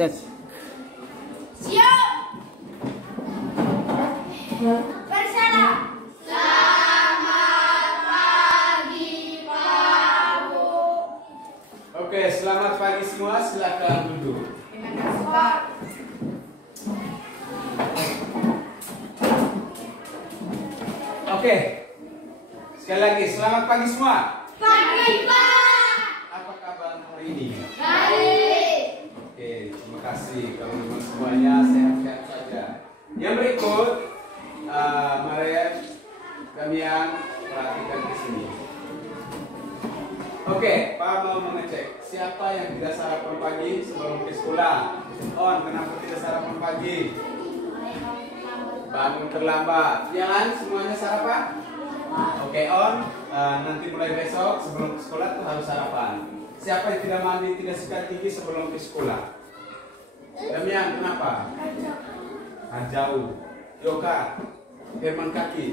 Tes. Siap. Bersalah. Selamat pagi, Pak Bu. Oke, selamat pagi semua. Silakan duduk. Terima kasih, Pak. Oke. Sekali lagi, selamat pagi semua. Pagi, Pak. Apa kabar hari ini? Baik. Oke, terima kasih. Kalau memang semuanya sehat-sehat saja. Yang berikut, mari kalian perhatikan di sini. Oke, Pak mau mengecek siapa yang tidak sarapan pagi sebelum ke sekolah. On, kenapa tidak sarapan pagi? Bangun terlambat. Jangan semuanya sarapan. Oke, On. Nanti mulai besok sebelum ke sekolah tuh harus sarapan. Siapa yang tidak mandi, tidak sikat gigi sebelum ke sekolah? Damian, kenapa? Jauh. Yoga, Herman kaki.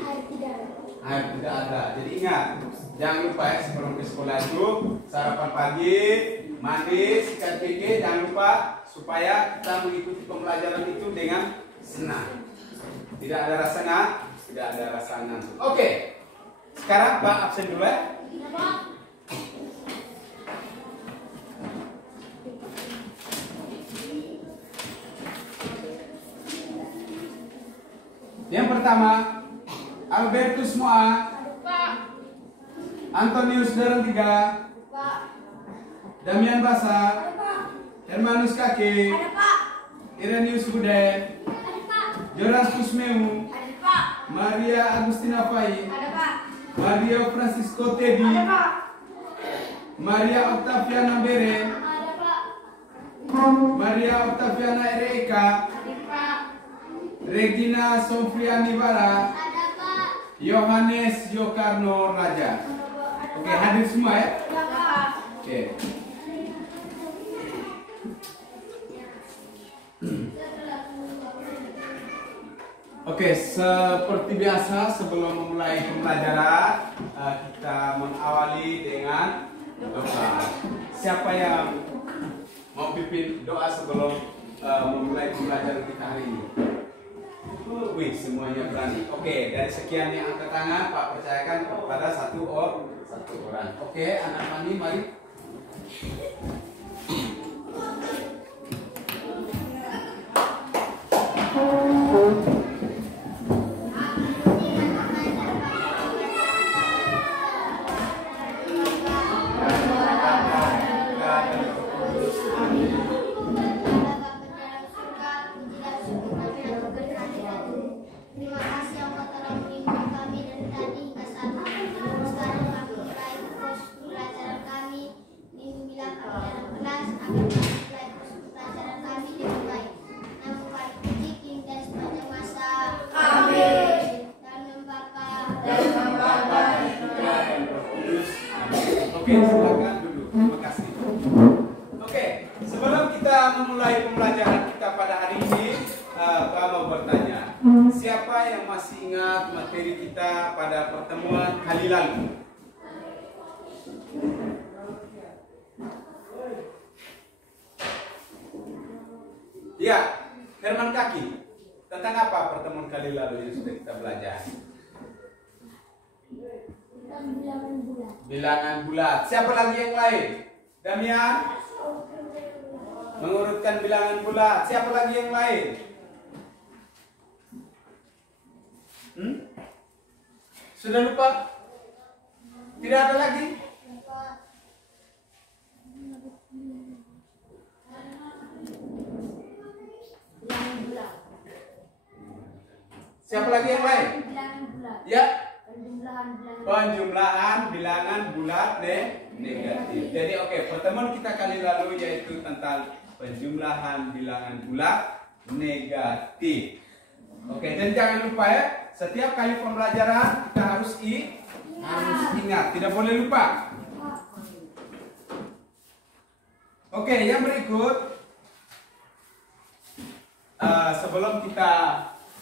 Air tidak ada. Jadi ingat, jangan lupa ya sebelum ke sekolah itu sarapan pagi, mandi, sikat gigi. Jangan lupa supaya kita mengikuti pembelajaran itu dengan senang. Tidak ada rasa tidak ada rasa ngantuk. Oke, sekarang Pak absen dulu ya. Yang pertama, Albertus Moa, Pak. Antonius Darantiga, Pak. Damian Basa, Pak. Hermanus Kake, Ada, Pak. Irenius Bude, Ada, Pak. Joras Kusmeu, Ada, Pak. Maria Agustina Pai, Ada, Pak. Maria Francisco Tedi, Ada, Pak. Maria Octaviana Bere, Ada, Pak. Maria Octaviana Ereka, Ada, Pak. Regina Sofriani Bara, Ada, Pak. Yohanes Yokarno Raja. Oke, hadir semua ya. Ada, Pak. Oke. Oke, seperti biasa sebelum memulai pembelajaran kita mengawali dengan doa. Siapa yang mau pimpin doa sebelum memulai pembelajaran kita hari ini? Wih, semuanya berani. Oke, dari sekian yang angkat tangan, Pak percayakan kepada satu orang. Oke, anak mani, mari. Terima kasih yang telah mengimbau kami dari tadi hingga saat ini. Sekarang kami mulai proses pembelajaran kami. Minggu bila kami dalam kelas akan mulai proses pembelajaran kami dengan baik. Nama kami puji kini dan sepanjang masa. Amin. Dalam Bapa Dan Bapa Dan Roh Kudus. Oke, silakan duduk. Terima kasih. Oke, sebelum kita memulai pembelajaran kita pada hari ini, Pak mau bertanya, siapa yang masih ingat materi kita pada pertemuan kali lalu? Ya, Herman Kaki. Tentang apa pertemuan kali lalu yang sudah kita belajar? Bilangan bulat. Siapa lagi yang lain? Damian? Mengurutkan bilangan bulat. Siapa lagi yang lain? Sudah lupa? Tidak ada lagi? Siapa lagi yang lain? Ya. Penjumlahan bilangan bulat negatif. Jadi oke, pertemuan kita kali lalu yaitu tentang penjumlahan bilangan bulat negatif. Oke, dan jangan lupa ya, setiap kali pembelajaran kita harus ingat, tidak boleh lupa. Oke, yang berikut sebelum kita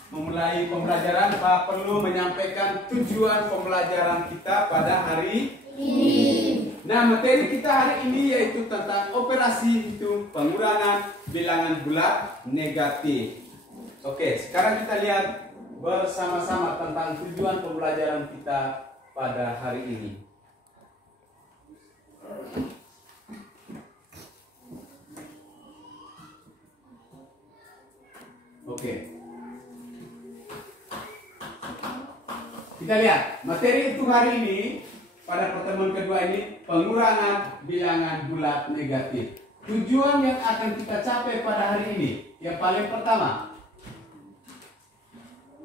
memulai pembelajaran, Pak perlu menyampaikan tujuan pembelajaran kita pada hari ini. Nah, materi kita hari ini yaitu tentang operasi hitung pengurangan bilangan bulat negatif. Oke, sekarang kita lihat bersama-sama tentang tujuan pembelajaran kita pada hari ini. Oke. Kita lihat materi hitung hari ini pada pertemuan kedua ini pengurangan bilangan bulat negatif. Tujuan yang akan kita capai pada hari ini yang paling pertama,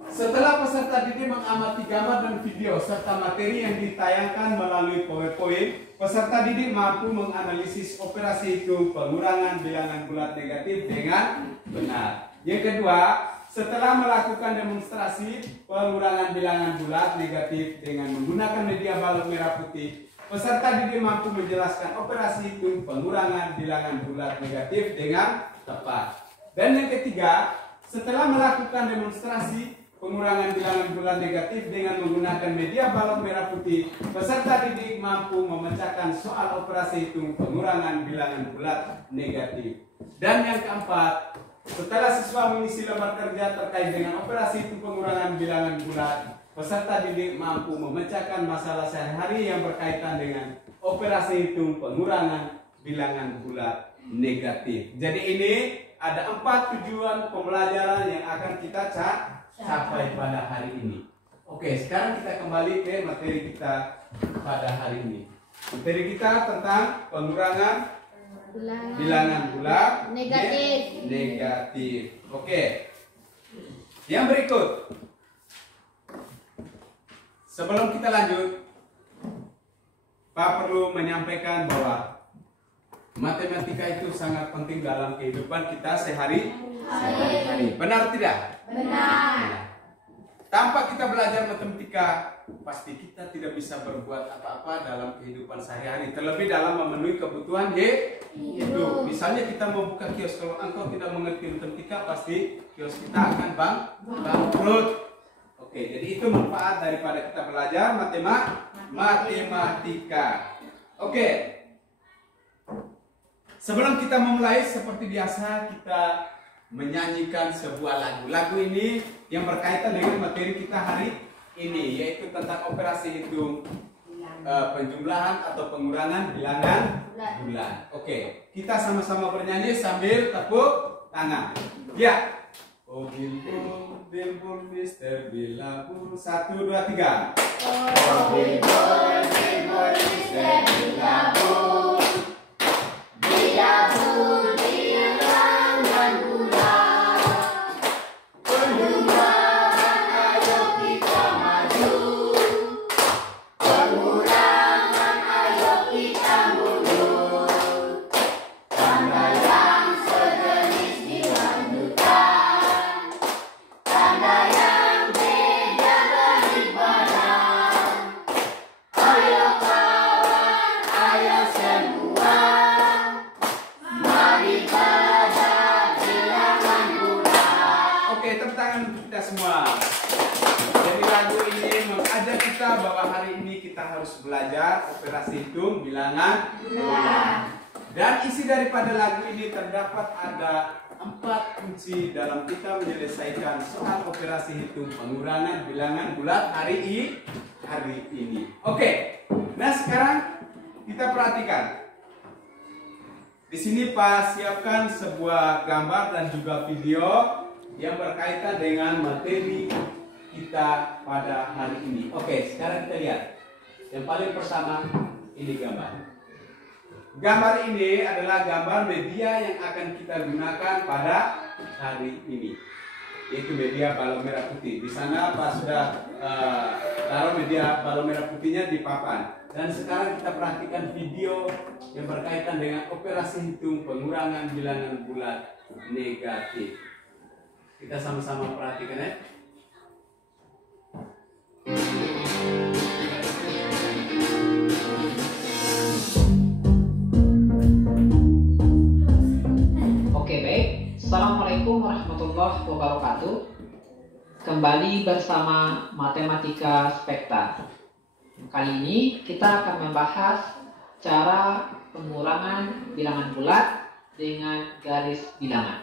setelah peserta didik mengamati gambar dan video serta materi yang ditayangkan melalui PowerPoint, peserta didik mampu menganalisis operasi hitung pengurangan bilangan bulat negatif dengan benar. Yang kedua, setelah melakukan demonstrasi pengurangan bilangan bulat negatif dengan menggunakan media balok merah putih, peserta didik mampu menjelaskan operasi hitung pengurangan bilangan bulat negatif dengan tepat. Dan yang ketiga, setelah melakukan demonstrasi pengurangan bilangan bulat negatif dengan menggunakan media balok merah putih, peserta didik mampu memecahkan soal operasi hitung pengurangan bilangan bulat negatif. Dan yang keempat, setelah siswa mengisi lembar kerja terkait dengan operasi hitung pengurangan bilangan bulat, peserta didik mampu memecahkan masalah sehari-hari yang berkaitan dengan operasi hitung pengurangan bilangan bulat negatif. Jadi ini ada 4 tujuan pembelajaran yang akan kita capai pada hari ini. Oke, sekarang kita kembali ke materi kita pada hari ini. Materi kita tentang pengurangan bilangan bulat negatif. Oke. Yang berikut. Sebelum kita lanjut, Pak perlu menyampaikan bahwa matematika itu sangat penting dalam kehidupan kita sehari-hari. Benar tidak? Benar. Tanpa kita belajar matematika, pasti kita tidak bisa berbuat apa-apa dalam kehidupan sehari-hari. Terlebih dalam memenuhi kebutuhan hidup. Misalnya kita mau buka kios, kalau engkau tidak mengerti matematika, pasti kios kita akan bangkrut. Oke, jadi itu manfaat daripada kita belajar matematika. Oke. Sebelum kita memulai, seperti biasa kita menyanyikan sebuah lagu. Lagu ini yang berkaitan dengan materi kita hari ini, yaitu tentang operasi hitung penjumlahan atau pengurangan bilangan bulat. Oke, kita sama-sama bernyanyi sambil tepuk tangan. Ya. Oh bimbul, bimbul, Mister Bilabul. 1, 2, 3. Oh bimbul, bimbul, Mister Bilabul. Bilabul, bilang dan bulat. Penjumlahan ayo kita maju. Pengurangan ayo kita mundur. Tanda yang sejenis dilanjutkan. Tanda yang beda balik badan. Ayo kawan, ayo semua. Mari belajar bilangan bulat. Oke, tepuk tangan untuk kita semua. Jadi lagu ini mengajak kita bahwa hari ini kita harus belajar operasi hitung bilangan bulat. Dan isi daripada lagu ini terdapat ada 4 kunci dalam kita menyelesaikan soal operasi hitung pengurangan bilangan bulat hari ini. Oke, nah sekarang kita perhatikan. Di sini Pak siapkan sebuah gambar dan juga video yang berkaitan dengan materi kita pada hari ini. Oke, sekarang kita lihat. Yang paling pertama ini gambar. Gambar ini adalah gambar media yang akan kita gunakan pada hari ini, yaitu media balon merah putih. Di sana Pak sudah taruh media balon merah putihnya di papan. Dan sekarang kita perhatikan video yang berkaitan dengan operasi hitung pengurangan bilangan bulat negatif. Kita sama-sama perhatikan ya. Oke, baik. Assalamualaikum warahmatullahi wabarakatuh. Kembali bersama Matematika Spekta. Kali ini kita akan membahas cara pengurangan bilangan bulat dengan garis bilangan.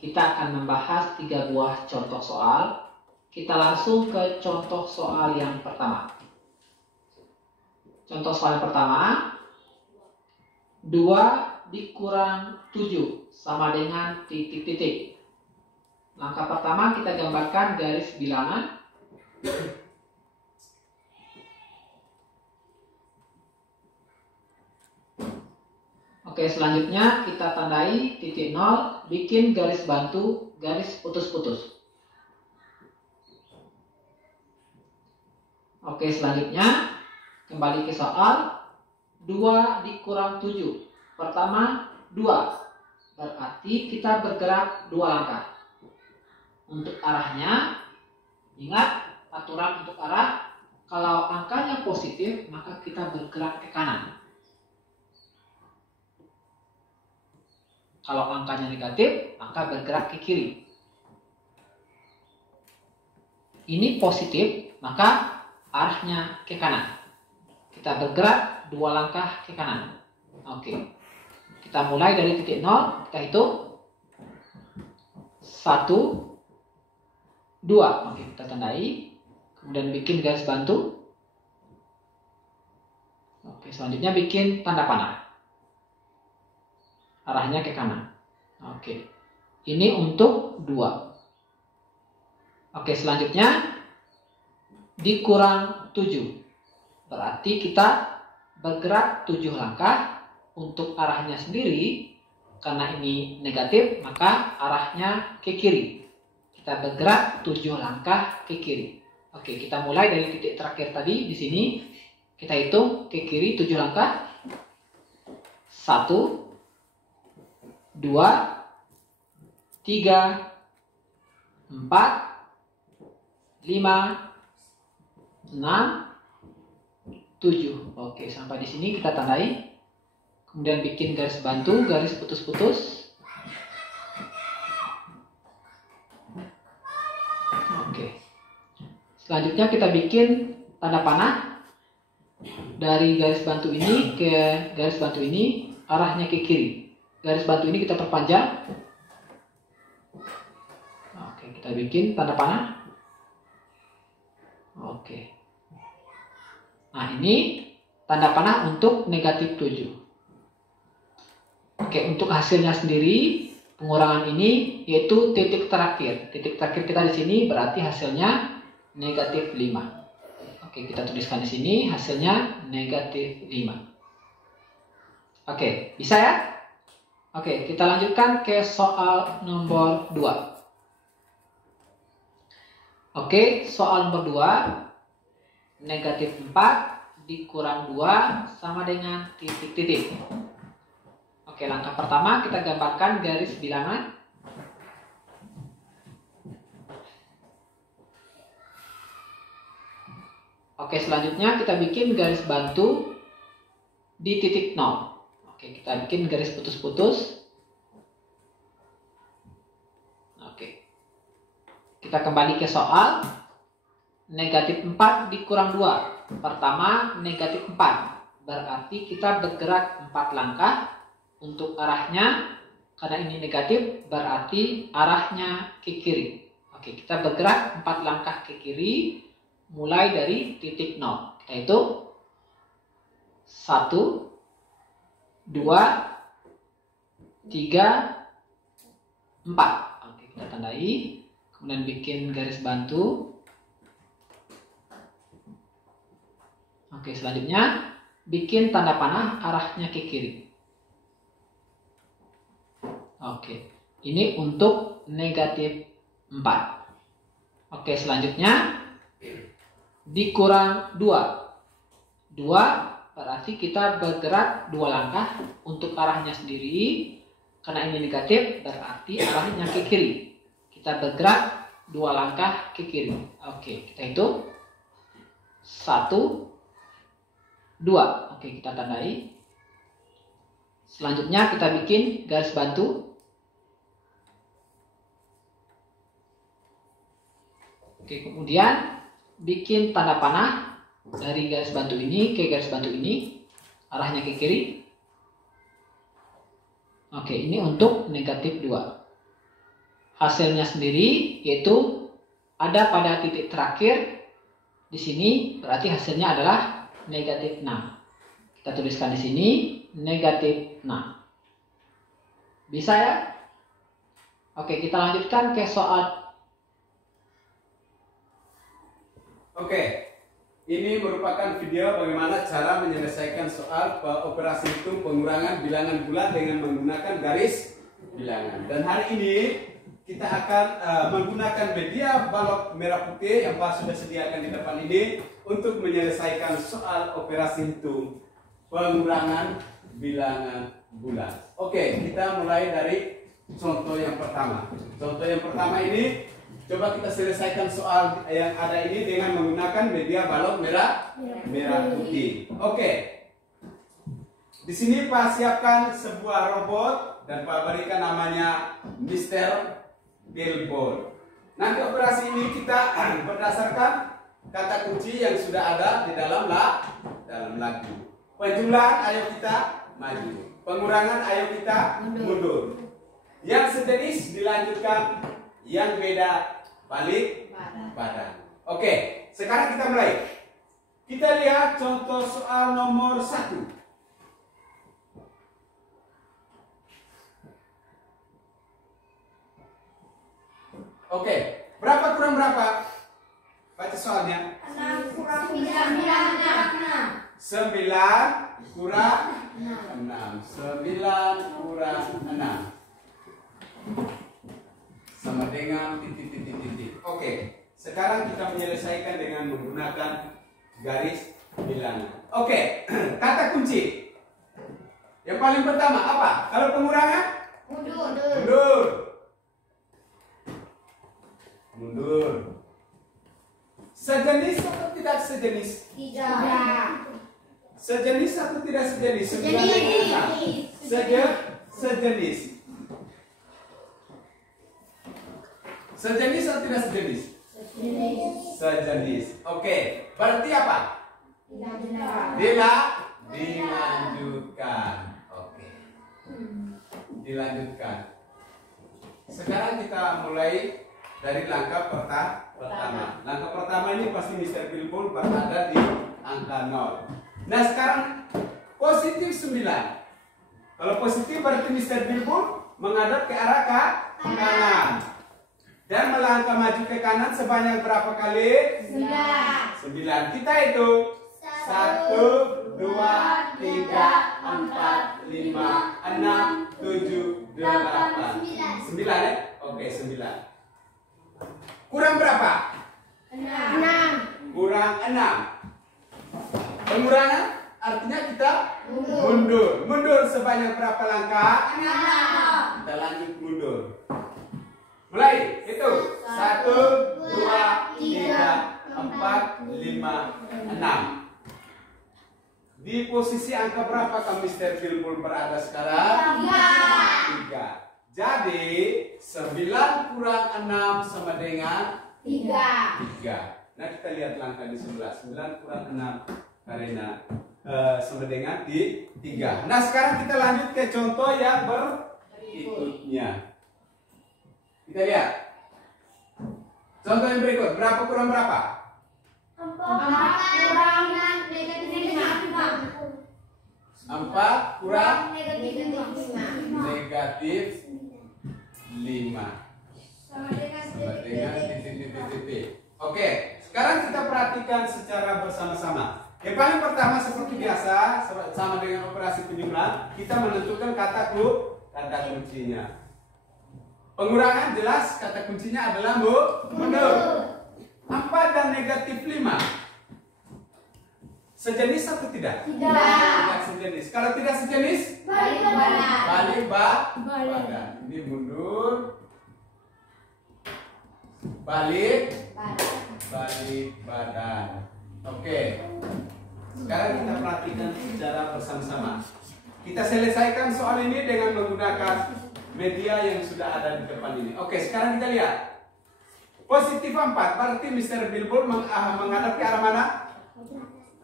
Kita akan membahas 3 buah contoh soal. Kita langsung ke contoh soal yang pertama. Contoh soal yang pertama, 2 dikurang 7 sama dengan titik-titik. Langkah pertama kita gambarkan garis bilangan. Oke, selanjutnya kita tandai titik 0, bikin garis bantu, garis putus-putus. Oke, selanjutnya kembali ke soal. 2 dikurang 7. Pertama 2, berarti kita bergerak 2 langkah. Untuk arahnya, ingat aturan untuk arah, kalau angkanya positif maka kita bergerak ke kanan. Kalau angkanya negatif, maka bergerak ke kiri. Ini positif, maka arahnya ke kanan. Kita bergerak 2 langkah ke kanan. Oke. Kita mulai dari titik 0, kita hitung. 1, 2. Oke, kita tandai. Kemudian bikin garis bantu. Oke, selanjutnya bikin tanda panah. Arahnya ke kanan. Oke. Ini untuk 2. Oke, selanjutnya dikurang 7. Berarti kita bergerak 7 langkah. Untuk arahnya sendiri, karena ini negatif, maka arahnya ke kiri. Kita bergerak 7 langkah ke kiri. Oke, kita mulai dari titik terakhir tadi di sini. Kita hitung ke kiri 7 langkah. 1, 2, 3, 4, 5, 6, 7. Oke, sampai di sini kita tandai. Kemudian bikin garis bantu, garis putus-putus. Oke. Selanjutnya kita bikin tanda panah. Dari garis bantu ini ke garis bantu ini, arahnya ke kiri. Garis bantu ini kita perpanjang. Oke, kita bikin tanda panah. Oke. Nah, ini tanda panah untuk negatif 7. Oke, untuk hasilnya sendiri, pengurangan ini yaitu titik terakhir. Titik terakhir kita di sini berarti hasilnya negatif 5. Oke, kita tuliskan di sini hasilnya negatif 5. Oke, bisa ya? Oke, kita lanjutkan ke soal nomor 2. Oke, soal nomor 2. Negatif 4 dikurang 2 sama dengan titik-titik. Oke, langkah pertama kita gambarkan garis bilangan. Oke, selanjutnya kita bikin garis bantu di titik 0. Oke, kita bikin garis putus-putus. Oke. Kita kembali ke soal. Negatif 4 dikurang 2. Pertama, negatif 4. Berarti kita bergerak 4 langkah. Untuk arahnya, karena ini negatif, berarti arahnya ke kiri. Oke, kita bergerak 4 langkah ke kiri. Mulai dari titik 0. Kita hitung. 1, 2, 3, 4. Oke, kita tandai. Kemudian bikin garis bantu. Oke, selanjutnya bikin tanda panah arahnya ke kiri. Oke, ini untuk negatif 4. Oke, selanjutnya dikurang 2. 2 berarti kita bergerak 2 langkah. Untuk arahnya sendiri, karena ini negatif, berarti arahnya ke kiri. Kita bergerak 2 langkah ke kiri. Oke, kita hitung. 1, 2. Oke, kita tandai. Selanjutnya kita bikin garis bantu. Oke, kemudian bikin tanda panah dari garis bantu ini ke garis bantu ini. arahnya ke kiri. Oke, ini untuk negatif 2. Hasilnya sendiri yaitu ada pada titik terakhir di sini, berarti hasilnya adalah negatif 6. Kita tuliskan di sini negatif 6. Bisa ya? Oke, kita lanjutkan ke soal. Oke, ini merupakan video bagaimana cara menyelesaikan soal operasi hitung pengurangan bilangan bulat dengan menggunakan garis bilangan. Dan hari ini kita akan menggunakan media balok merah putih yang Pak sudah sediakan di depan ini untuk menyelesaikan soal operasi hitung pengurangan bilangan bulat. Oke, kita mulai dari contoh yang pertama. Contoh yang pertama ini coba kita selesaikan soal yang ada ini dengan menggunakan media balok merah putih. Oke. Di sini Pak siapkan sebuah robot dan Pak berikan namanya Mr. Billboard. Nanti operasi ini kita berdasarkan kata kunci yang sudah ada di dalam lagu. Penjumlahan ayo kita maju. Pengurangan ayo kita mundur. Yang sejenis dilanjutkan, yang beda balik badan. Oke, sekarang kita mulai. Kita lihat contoh soal nomor 1. Oke, berapa kurang berapa? Baca soalnya. 6 kurang 9 9 kurang 6. 9 kurang 6 sama dengan titik. Oke, sekarang kita menyelesaikan dengan menggunakan garis bilangan. Oke, kata kunci. Yang paling pertama apa? Kalau pengurangan? Mundur. Sejenis atau tidak sejenis? Tidak. Sejenis atau tidak sejenis? Sejenis. Sejenis atau tidak sejenis? Sejenis. Oke, berarti apa? Dilanjutkan. Oke. Dilanjutkan. Sekarang kita mulai dari langkah pertama. Langkah pertama ini pasti Mr. Billboard berada di angka 0. Nah sekarang positif 9. Kalau positif berarti Mr. Billboard menghadap ke arah kanan. Dan melangkah maju ke kanan sebanyak berapa kali? 9. Kita hitung 1, 2, 3, 4, 5, 6, 7, 8, 9 ya? Oke, 9. Kurang berapa? 6. Kurang 6. Pengurangan artinya kita mundur. Mundur sebanyak berapa langkah? 6. Kita lanjut mundur. Mulai, itu 1, 2, 3, 4, 5, 6. Di posisi angka berapa Mr. Billboard berada sekarang? 3. Jadi 9 kurang 6 sama dengan 3. Nah kita lihat langkah di sebelah. 9 kurang 6 karena sama dengan di 3. Nah sekarang kita lanjut ke contoh yang berikutnya. Kita lihat contoh yang berikut. Berapa kurang berapa? 4 kurang negatif 5. 4 kurang Negatif 5. negatif 5 Sama dengan titik. Oke, sekarang kita perhatikan secara bersama-sama. Yang paling pertama seperti biasa, sama dengan operasi penjumlahan, kita menentukan kata kuncinya. Pengurangan jelas kata kuncinya adalah mundur. 4 dan negatif 5 sejenis atau tidak? Tidak sejenis. Kalau tidak sejenis, balik badan. Ini mundur, balik badan. Oke. Sekarang kita perhatikan secara bersama-sama. Kita selesaikan soal ini dengan menggunakan media yang sudah ada di depan ini. Oke, sekarang kita lihat. Positif 4, berarti Mr. Billboard menghadap ke arah mana?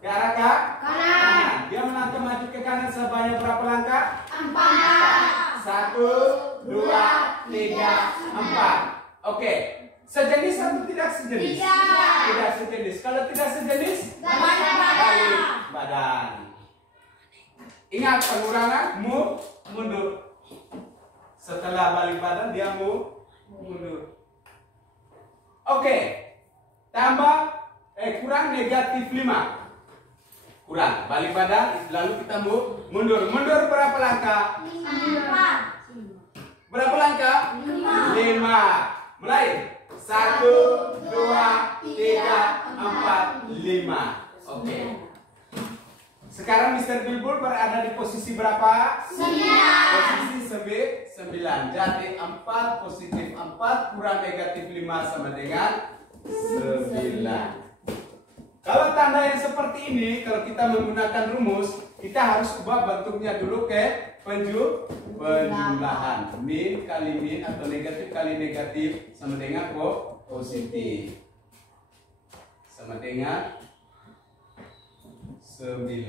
Ke arah kanan. Dia melangkah maju ke kanan sebanyak berapa langkah? 4. 1, 2, 3, 4. Oke. Sejenis atau tidak sejenis? Tidak sejenis. Kalau tidak sejenis, balik badan. Ingat pengurangan mundur. Setelah balik badan dia mundur. Oke. Tambah kurang negatif 5. Kurang balik badan lalu kita mundur. Mundur berapa langkah? 5. Berapa langkah? 5. Mulai. 1, 2, 3, 4, 5. Oke. Sekarang Mr. Bilbul berada di posisi berapa? 9. Posisi 9. Jadi 4 positif 4 kurang negatif 5 sama dengan 9. Kalau tanda yang seperti ini, kalau kita menggunakan rumus, kita harus ubah bentuknya dulu ke penjumlahan. Min kali min atau negatif kali negatif sama dengan positif. Sama dengan 9.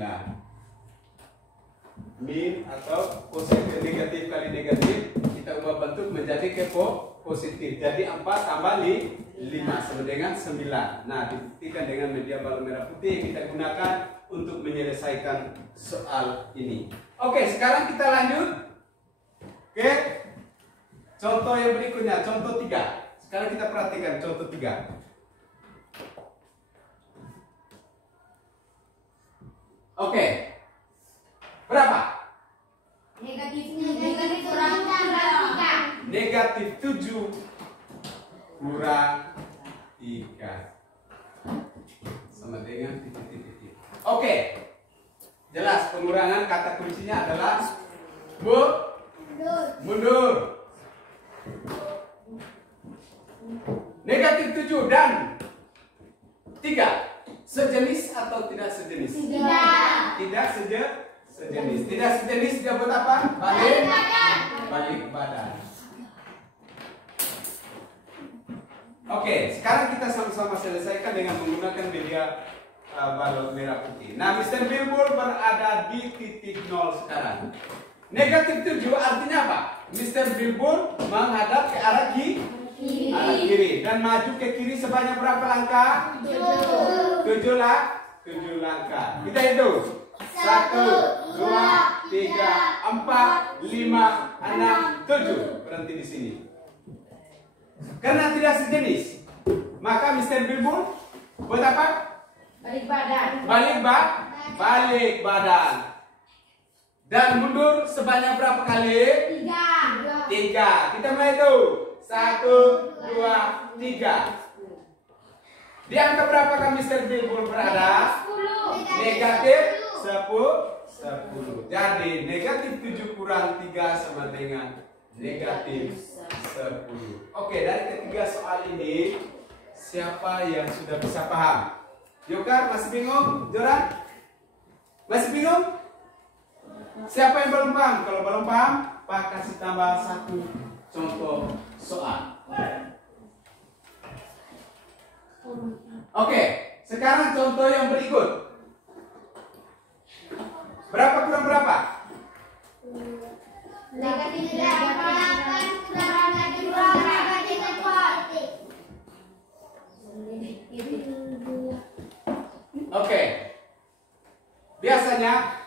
Min atau positif negatif kali negatif, kita ubah bentuk menjadi ke positif. Jadi 4 tambah 5 sama dengan 9. Nah, dibuktikan dengan media balon merah putih kita gunakan untuk menyelesaikan soal ini. Oke, sekarang kita lanjut ke contoh yang berikutnya, contoh 3. Sekarang kita perhatikan contoh 3. Oke. Berapa? Negatif kurang 3. Negatif 7 kurang 3 sama dengan titik. Oke. Jelas pengurangan kata kuncinya adalah mundur. Negatif 7 dan 3 sejenis atau tidak sejenis? Tidak sejenis. Tidak sejenis dia buat apa? Balik badan. Oke, sekarang kita sama-sama selesaikan dengan menggunakan media balon merah putih. Nah, Mr. Bilbul berada di titik 0 sekarang. Negatif 7 artinya apa? Mr. Bilbul menghadap ke arah kiri dan maju ke kiri sebanyak berapa langkah? 7 langkah. Kita hitung. 1, 2, 3, 4, 5, 6, 7. Berhenti di sini. Karena tidak sejenis, maka Mr. Bilbul buat apa? Balik badan. Balik badan. Dan mundur sebanyak berapa kali? 3. Kita mulai itu. 1, 2, 3. Di angka berapakah Mr. Bilbul berada? 10. Negatif 10. Jadi negatif 7 kurang 3 sama dengan negatif 10. Oke, dari ketiga soal ini siapa yang sudah bisa paham? Yokar masih bingung? Joran? Masih bingung? Siapa yang belum paham? Kalau belum paham, Pak kasih tambah 1 contoh soal. Oke, sekarang contoh yang berikut. Berapa kurang berapa? Negatif 8 kurang negatif 4. Oke. Biasanya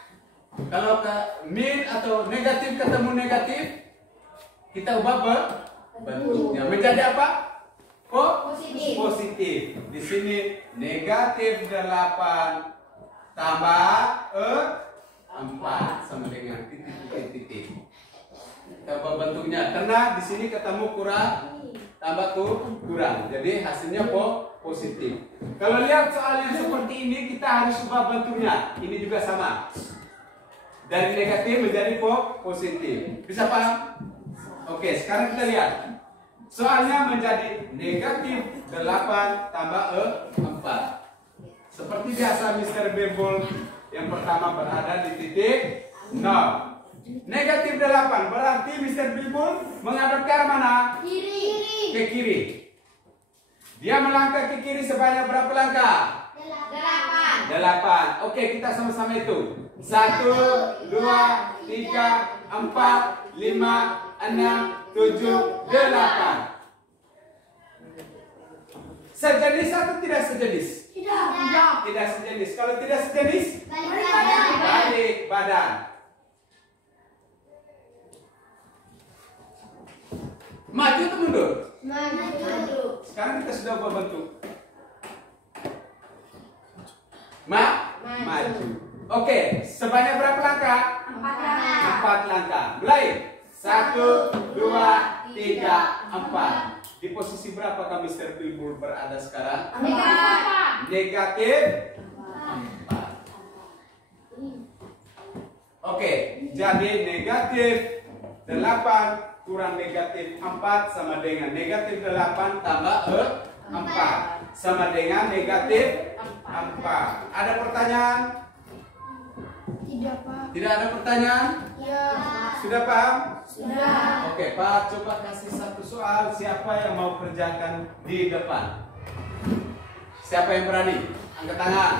kalau ke min atau negatif ketemu negatif, kita ubah bentuknya menjadi apa? Positif. Di sini negatif 8 tambah 4 sama dengan titik. Kita ubah bentuknya karena di sini ketemu kurang tambah kurang. Jadi hasilnya positif. Kalau lihat soal yang seperti ini kita harus ubah bentuknya. Ini juga sama. Dari negatif menjadi positif. Bisa paham? Oke, sekarang kita lihat. Soalnya menjadi negatif 8 tambah 4. Seperti biasa Mr. Bilbul yang pertama berada di titik 0. Negatif 8 berarti Mr. Bilbul menghadap ke arah mana? kiri. Ke kiri. Dia melangkah ke kiri sebanyak berapa langkah? 8. 8. Oke, kita sama-sama itu. 1, 2, 3, 4, 5, 6, 7, 8. Sejenis atau tidak sejenis? Tidak sejenis. Kalau tidak sejenis, balik badan. Maju atau mundur? Maju. Sekarang kita sudah buat bentuk. Maju. Oke, sebanyak berapa langkah? 4 langkah. Mulai. 1, 2, 3, 4. Di posisi berapa kami Mr. Bilbul berada sekarang? Negatif 4. Oke, jadi negatif 8 kurang negatif 4 sama dengan negatif 8 tambah 4 sama dengan negatif 4. Ada pertanyaan? Tidak, Pak. Tidak ada pertanyaan? Ya. Sudah paham? Sudah. Oke, Pak, coba kasih satu soal. Siapa yang mau kerjakan di depan? Siapa yang berani? Angkat tangan.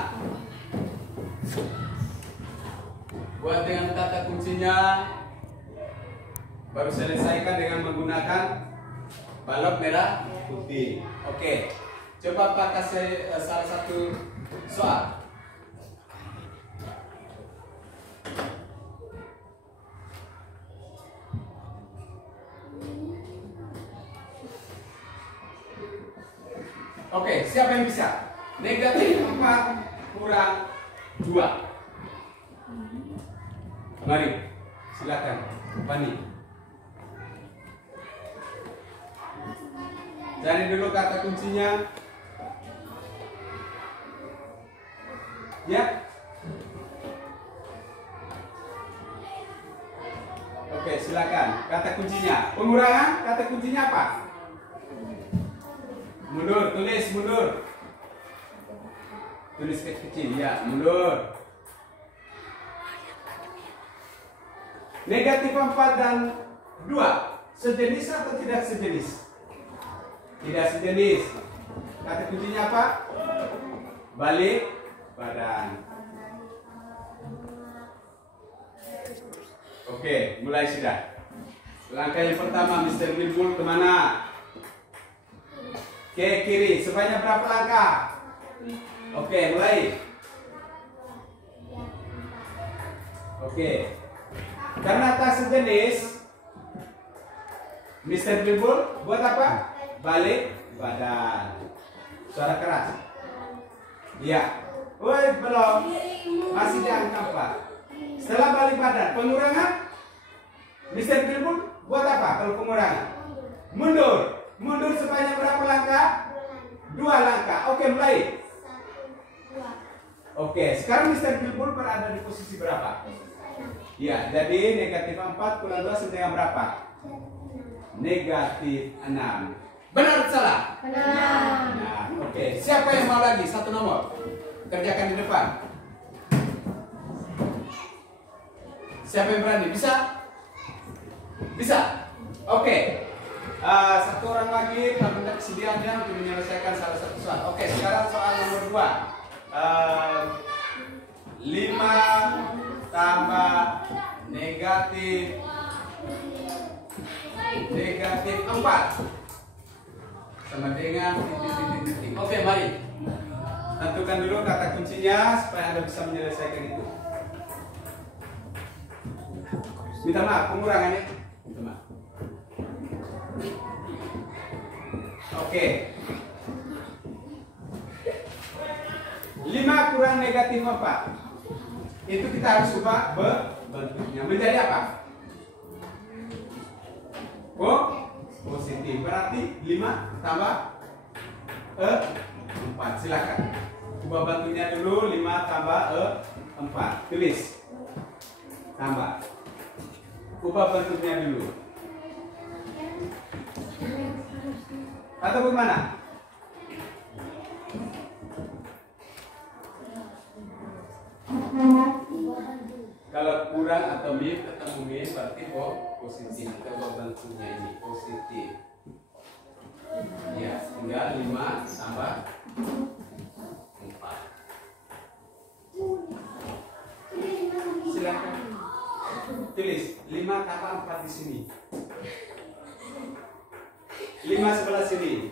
Buat dengan kata kuncinya. Baru selesaikan dengan menggunakan balok merah putih. Oke, coba Pak kasih salah satu soal. Oke, siapa yang bisa? Negatif 4 kurang 2. Mari, silakan, Fani. Cari dulu kata kuncinya. Ya. Oke, silakan. Kata kuncinya. Pengurangan, kata kuncinya apa? Mundur, tulis mundur. Tulis kecil ya, mundur. Negatif 4 dan 2 sejenis atau tidak sejenis? Tidak sejenis. Kata kuncinya apa? Balik badan. Oke, mulai sudah. Langkah yang pertama, Mr. Bilbul kemana? Ke kiri. Sebanyak berapa langkah? Oke, mulai. Oke. Karena tak sejenis, Mr. Bilbul buat apa? Balik badan. Suara keras. Iya. Woi, belum. Masih diangkat, Pak. Setelah balik badan, pengurangan. Mr. Bilbul buat apa kalau pengurangan? Mundur. Mundur sebanyak berapa langkah? 2 langkah. Oke, mulai. 1, 2. Oke, sekarang Mr. Bilbul berada di posisi berapa? Ya, jadi negatif 4 kurang 2 sama dengan berapa? Negatif 6. Benar atau salah? Benar. Nah, oke. Siapa yang mau lagi? Satu nomor. Kerjakan di depan. Siapa yang berani? Bisa? Bisa? Oke. Satu orang lagi minta kesediaannya untuk menyelesaikan salah satu soal. Oke, sekarang soal nomor 2. 5 tambah negatif 4 sama dengan titik. Oke, mari tentukan dulu kata kuncinya supaya Anda bisa menyelesaikan itu. Minta maaf, pengurangannya. Minta maaf. Oke. 5 kurang negatif 4. Itu kita harus ubah bentuknya menjadi apa? Positif. Berarti 5 tambah 4. Silakan. Ubah bentuknya dulu. 5 tambah 4. Tulis. Tambah. Ubah bentuknya dulu. Atau bagaimana? Kalau kurang atau min ketemu min berarti positif. Kita ubah bentuknya ini positif. Ya, tinggal 5 tambah 4. 5 sebelah sini.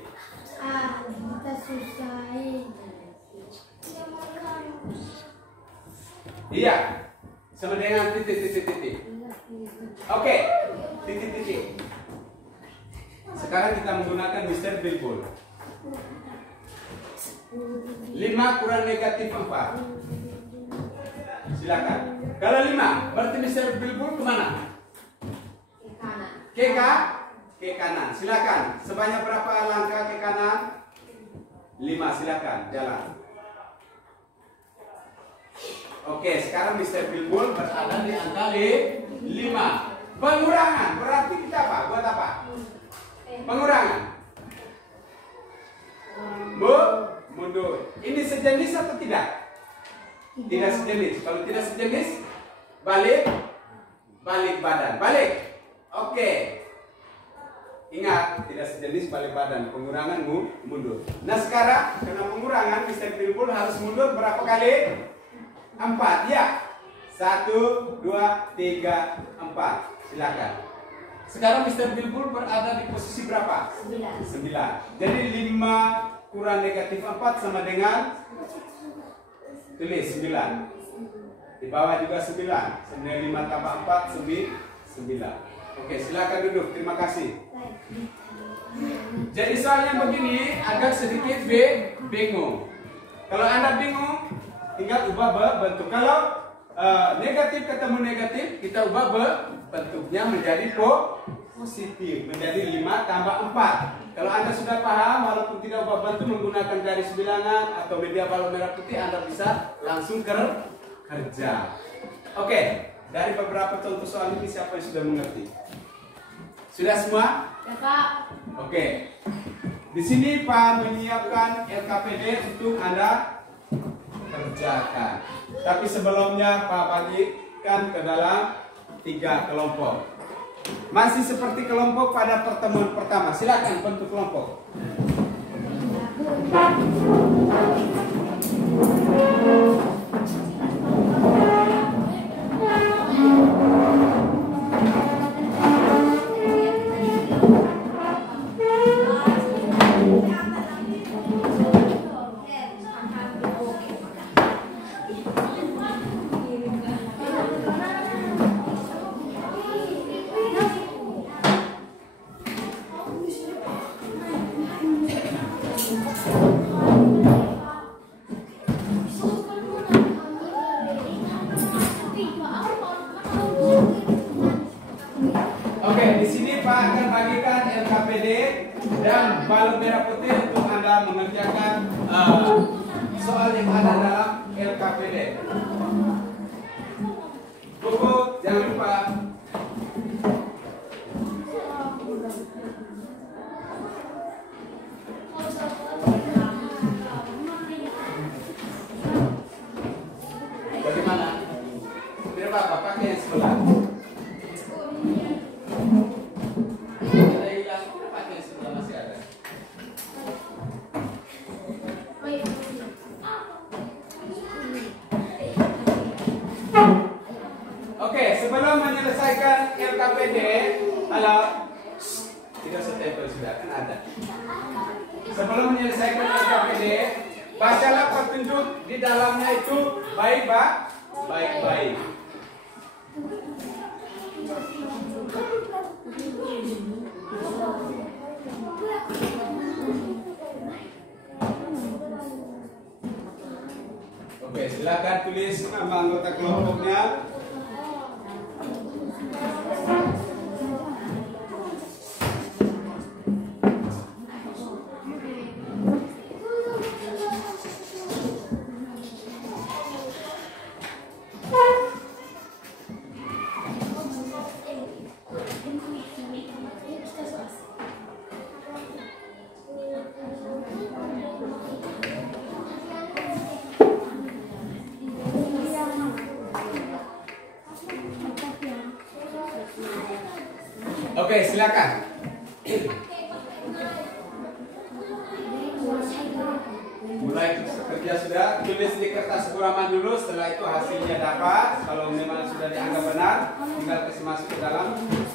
Kita susahin. Iya. Sama dengan titik. Oke. Titik. Sekarang kita menggunakan Mr. Bilbul. 5 kurang negatif 4. Silakan. Kalau 5, berarti Mr. Bilbul kemana? Ke kanan. Silakan. Sebanyak berapa langkah ke kanan? 5. Silakan. Jalan. Oke, sekarang Mr. Bilbul berada di angka 5. Pengurangan berarti kita apa? Buat apa? Pengurangan. Mundur. Ini sejenis atau tidak? Tidak sejenis. Kalau tidak sejenis, balik badan. Balik. Oke. Ingat, tidak sejenis balik badan. Pengurangan mundur. Nah sekarang, karena pengurangan, Mr. Bilbul harus mundur berapa kali? 4. Ya. 1, 2, 3, 4. Silakan. Sekarang Mr. Bilbul berada di posisi berapa? 9. Jadi 5 kurang negatif 4 sama dengan tulis 9. Di bawah juga 9. 5 tambah 4 9. Oke, silakan duduk. Terima kasih. Jadi soalnya begini agak sedikit bingung. Kalau Anda bingung, tinggal ubah bentuk. Kalau negatif ketemu negatif, kita ubah bentuknya menjadi positif, menjadi 5 tambah 4. Kalau Anda sudah paham, walaupun tidak ubah bentuk menggunakan garis bilangan atau media balon merah putih, Anda bisa langsung kerja. Oke, dari beberapa contoh soal ini siapa yang sudah mengerti? Sudah semua? Ya Pak. Oke. Di sini Pak menyiapkan LKPD untuk Anda kerjakan. Tapi sebelumnya Pak bagikan ke dalam 3 kelompok. Masih seperti kelompok pada pertemuan pertama. Silakan bentuk kelompok. Oke, di sini Pak akan bagikan LKPD dan balon merah putih untuk Anda mengerjakan soal yang ada dalam LKPD. Buku jangan lupa. Bagaimana? Berapa pakai yang sebelah? Oke, sebelum menyelesaikan LKPD, halo, tidak setempel sudah kan ada. Sebelum menyelesaikan LKPD, bacalah petunjuk di dalamnya itu baik-baik. Oke, silakan tulis nama anggota kelompoknya. Oke, silakan. Mulai kerja sudah, tulis di kertas guraman dulu. Setelah itu hasilnya dapat. Kalau memang sudah dianggap benar, tinggal kasih masuk ke dalam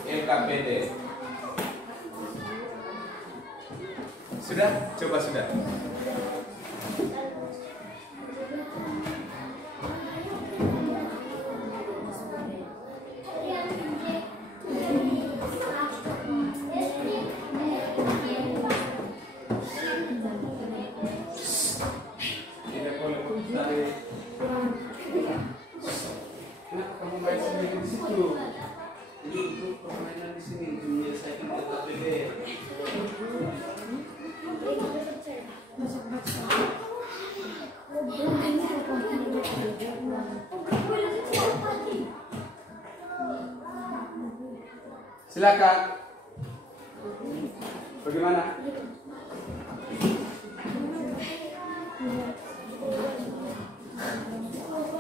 LKPD. Sudah? Coba sudah. Tidak boleh tarik. Kenapa kamu main sendiri di situ? Ini untuk permainan di sini. Dunia saya tidak boleh. Silakan. Bagaimana?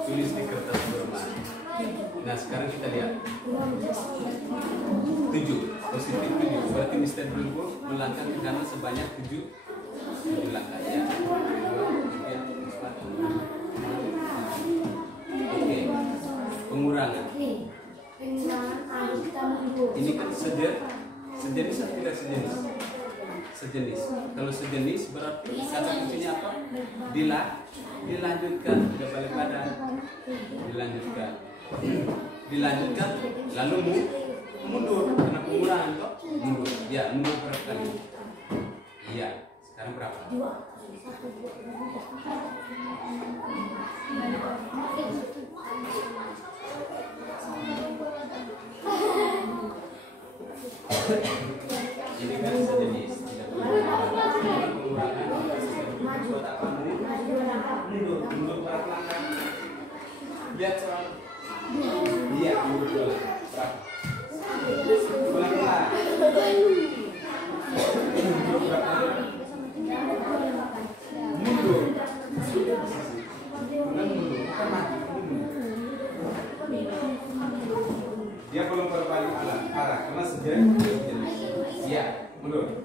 Tulis di kertas bermas. Nah, sekarang kita lihat. 7, positif 7. Berarti Mr. Bulgo melangkah ke kanan sebanyak 7 langkah ya. 2, 3, 4. Oke. Pengurangan. Ini kan sejenis atau tidak sejenis? Sejenis. Kalau sejenis berarti kata kuncinya apa? Dilanjutkan, tidak balik badan. Dilanjutkan, lalu mundur karena pengurangan toh. Mundur. Ya, mundur berapa kali? Iya. Sekarang berapa? 2. Ini kan sejenis, tidak mundur berapa langkah? Lihat soal. Iya, mundur berapa? Ulang-ulang. Mundur berapa? Mundur. Bukan mundur, bukan mati. Dia belum berbalik arah karena sejenis. Iya, mundur.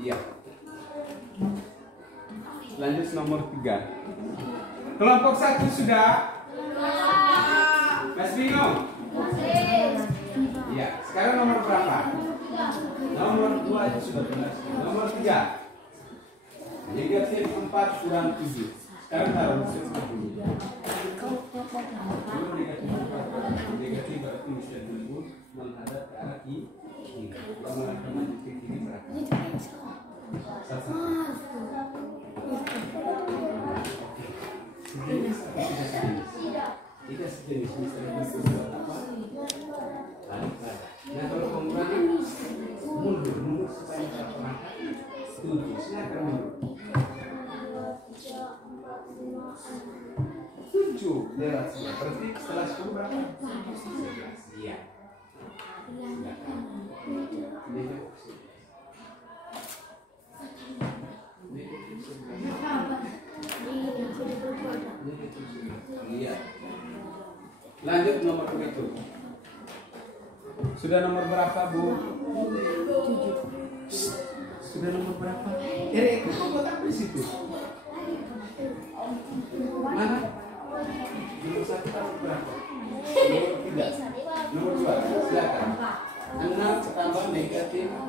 Iya. Lanjut nomor 3. Kelompok 1 sudah? Mas Bino? Iya. Sekarang nomor berapa? Nomor 2 itu sudah benar. Nomor 3. Negatif 4 kurang 7. Sekarang taruh seperti ini. Negatif berarti bisa dulu menghadap ke arah kiri. Kalau menghadap ke kiri berapa? 1. Sejenis atau tidak sejenis? Tidak sejenis, misalnya itu apa? Balik badan. Nah kalau pengurangan mundur supaya tidak pernah 7. Silakan mundur. 7 lewat 9. Berarti setelah 10 berapa? 11. Iya. Iya. Lanjut nomor itu. Sudah nomor berapa, Bu? Sudah nomor berapa? Itu kok buat apa di situ? Mana? Nomor 1 tambah berapa? Nomor 3. Nomor 2. Silakan. 6 tambah negatif 6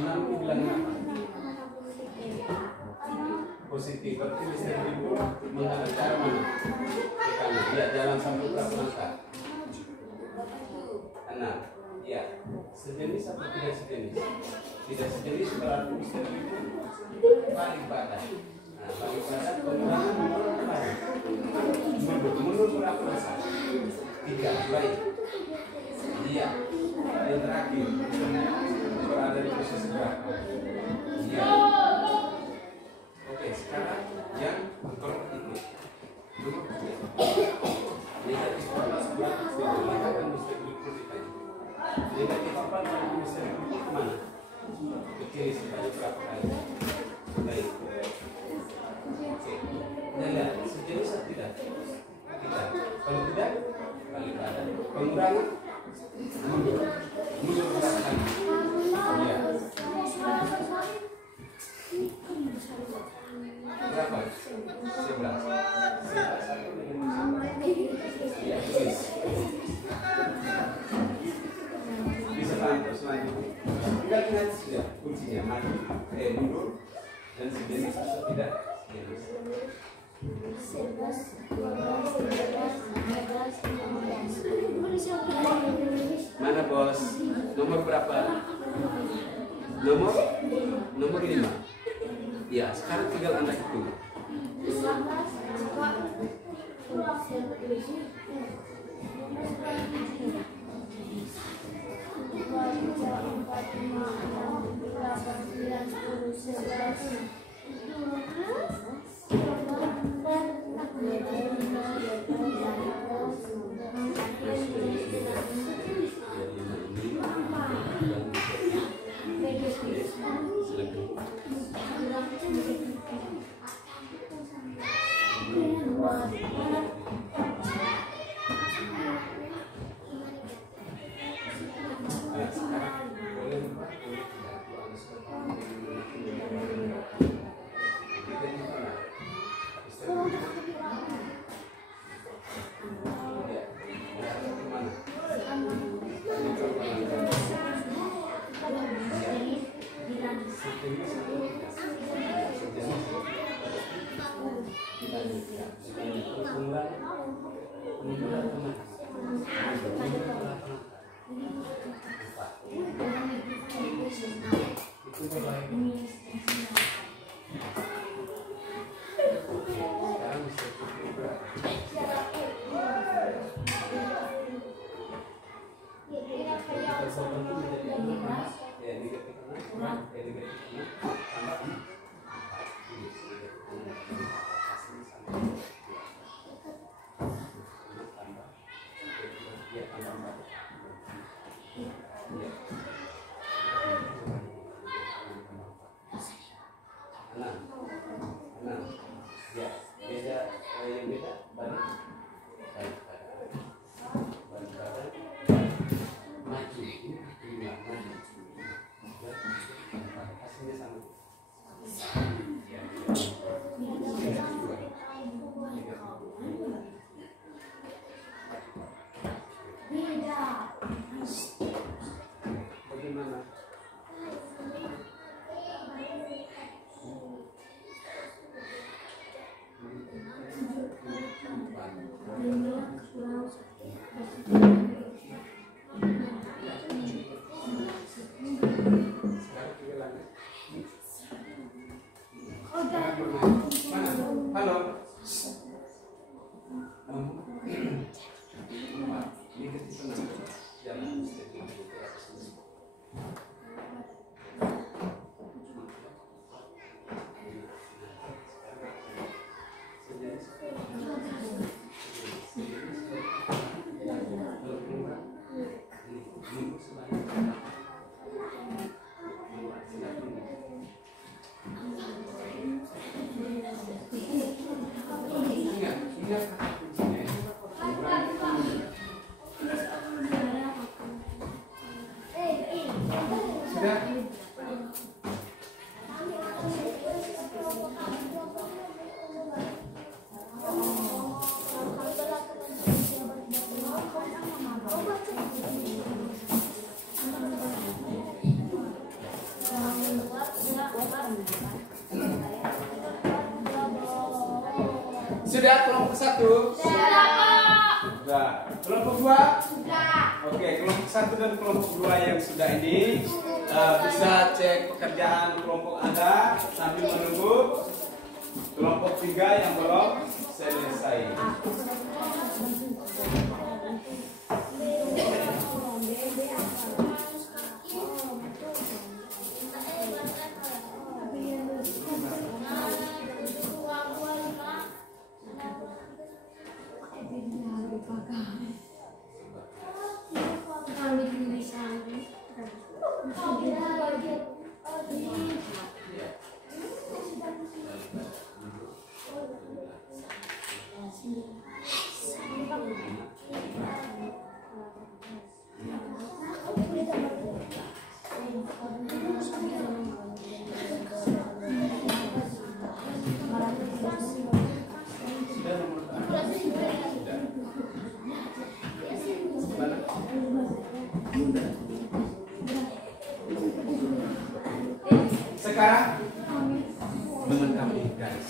dibilang apa? Positif. Berarti bisa ibu menghadap cara mana? Lihat jalan sampai berapa langkah? 6. Ya. Sejenis atau tidak sejenis? Tidak sejenis berarti bisa balik badan. Nah, balik badan pengurangan menurut badan. Mundur berapa langkah? 3. Baik. Iya. Yang terakhir berada di posisi berapa? Iya. Oke, sekarang yang berikut itu. Negatif 14 berarti mesti dikumpulkan. Negatif 4 mesti dikumpulkan kemana? Ke kiri sebanyak berapa kali? Baik. Oke. Nah, lihat, sejenis atau tidak? Tidak. Kalau tidak, balik badan. Pengurangan? Mundur. Mundur berapa kali? Iya. Berapa? 11. Ya, tulis. Bisa bantu selanjutnya. Tinggal ingat sudah kuncinya maju, mundur, dan sejenis atau tidak sejenis. Mana bos? Nomor berapa? Nomor 5. Ya, sekarang tinggal Anda hitung. Sudah kelompok 1? Sudah, Pak. Sudah. Kelompok 2? Sudah. Oke, kelompok 1 dan kelompok 2 yang sudah ini bisa cek pekerjaan kelompok Anda sambil menunggu kelompok 3 yang belum selesai. Sekarang teman kami guys.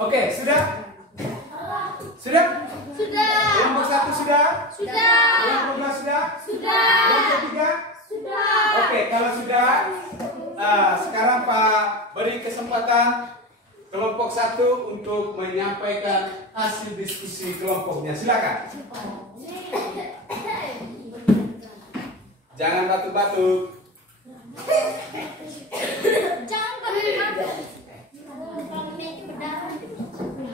Oke, sudah? Sudah? Sudah. Kelompok 1 sudah? Sudah. Kelompok 2 sudah? Sudah. Kelompok 3? Sudah. Oke, kalau sudah, sekarang Pak beri kesempatan kelompok 1 untuk menyampaikan hasil diskusi kelompoknya. Silakan. Jangan batuk-batuk.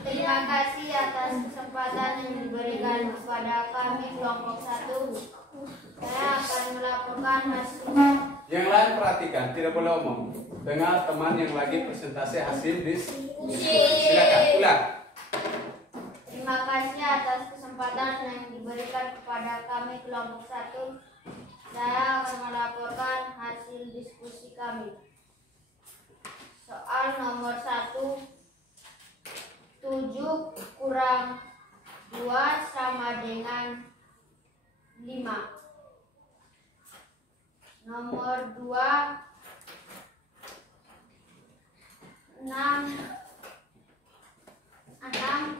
Terima kasih atas kesempatan yang diberikan kepada kami kelompok 1. Saya akan melaporkan hasil. Yang lain perhatikan, tidak boleh omong. Dengar teman yang lagi presentasi hasil diskusi. Silakan, ulang. Terima kasih atas kesempatan yang diberikan kepada kami kelompok 1. Saya akan melaporkan hasil diskusi kami. Soal nomor 1, 7 kurang 2 sama dengan 5. Nomor 2, 6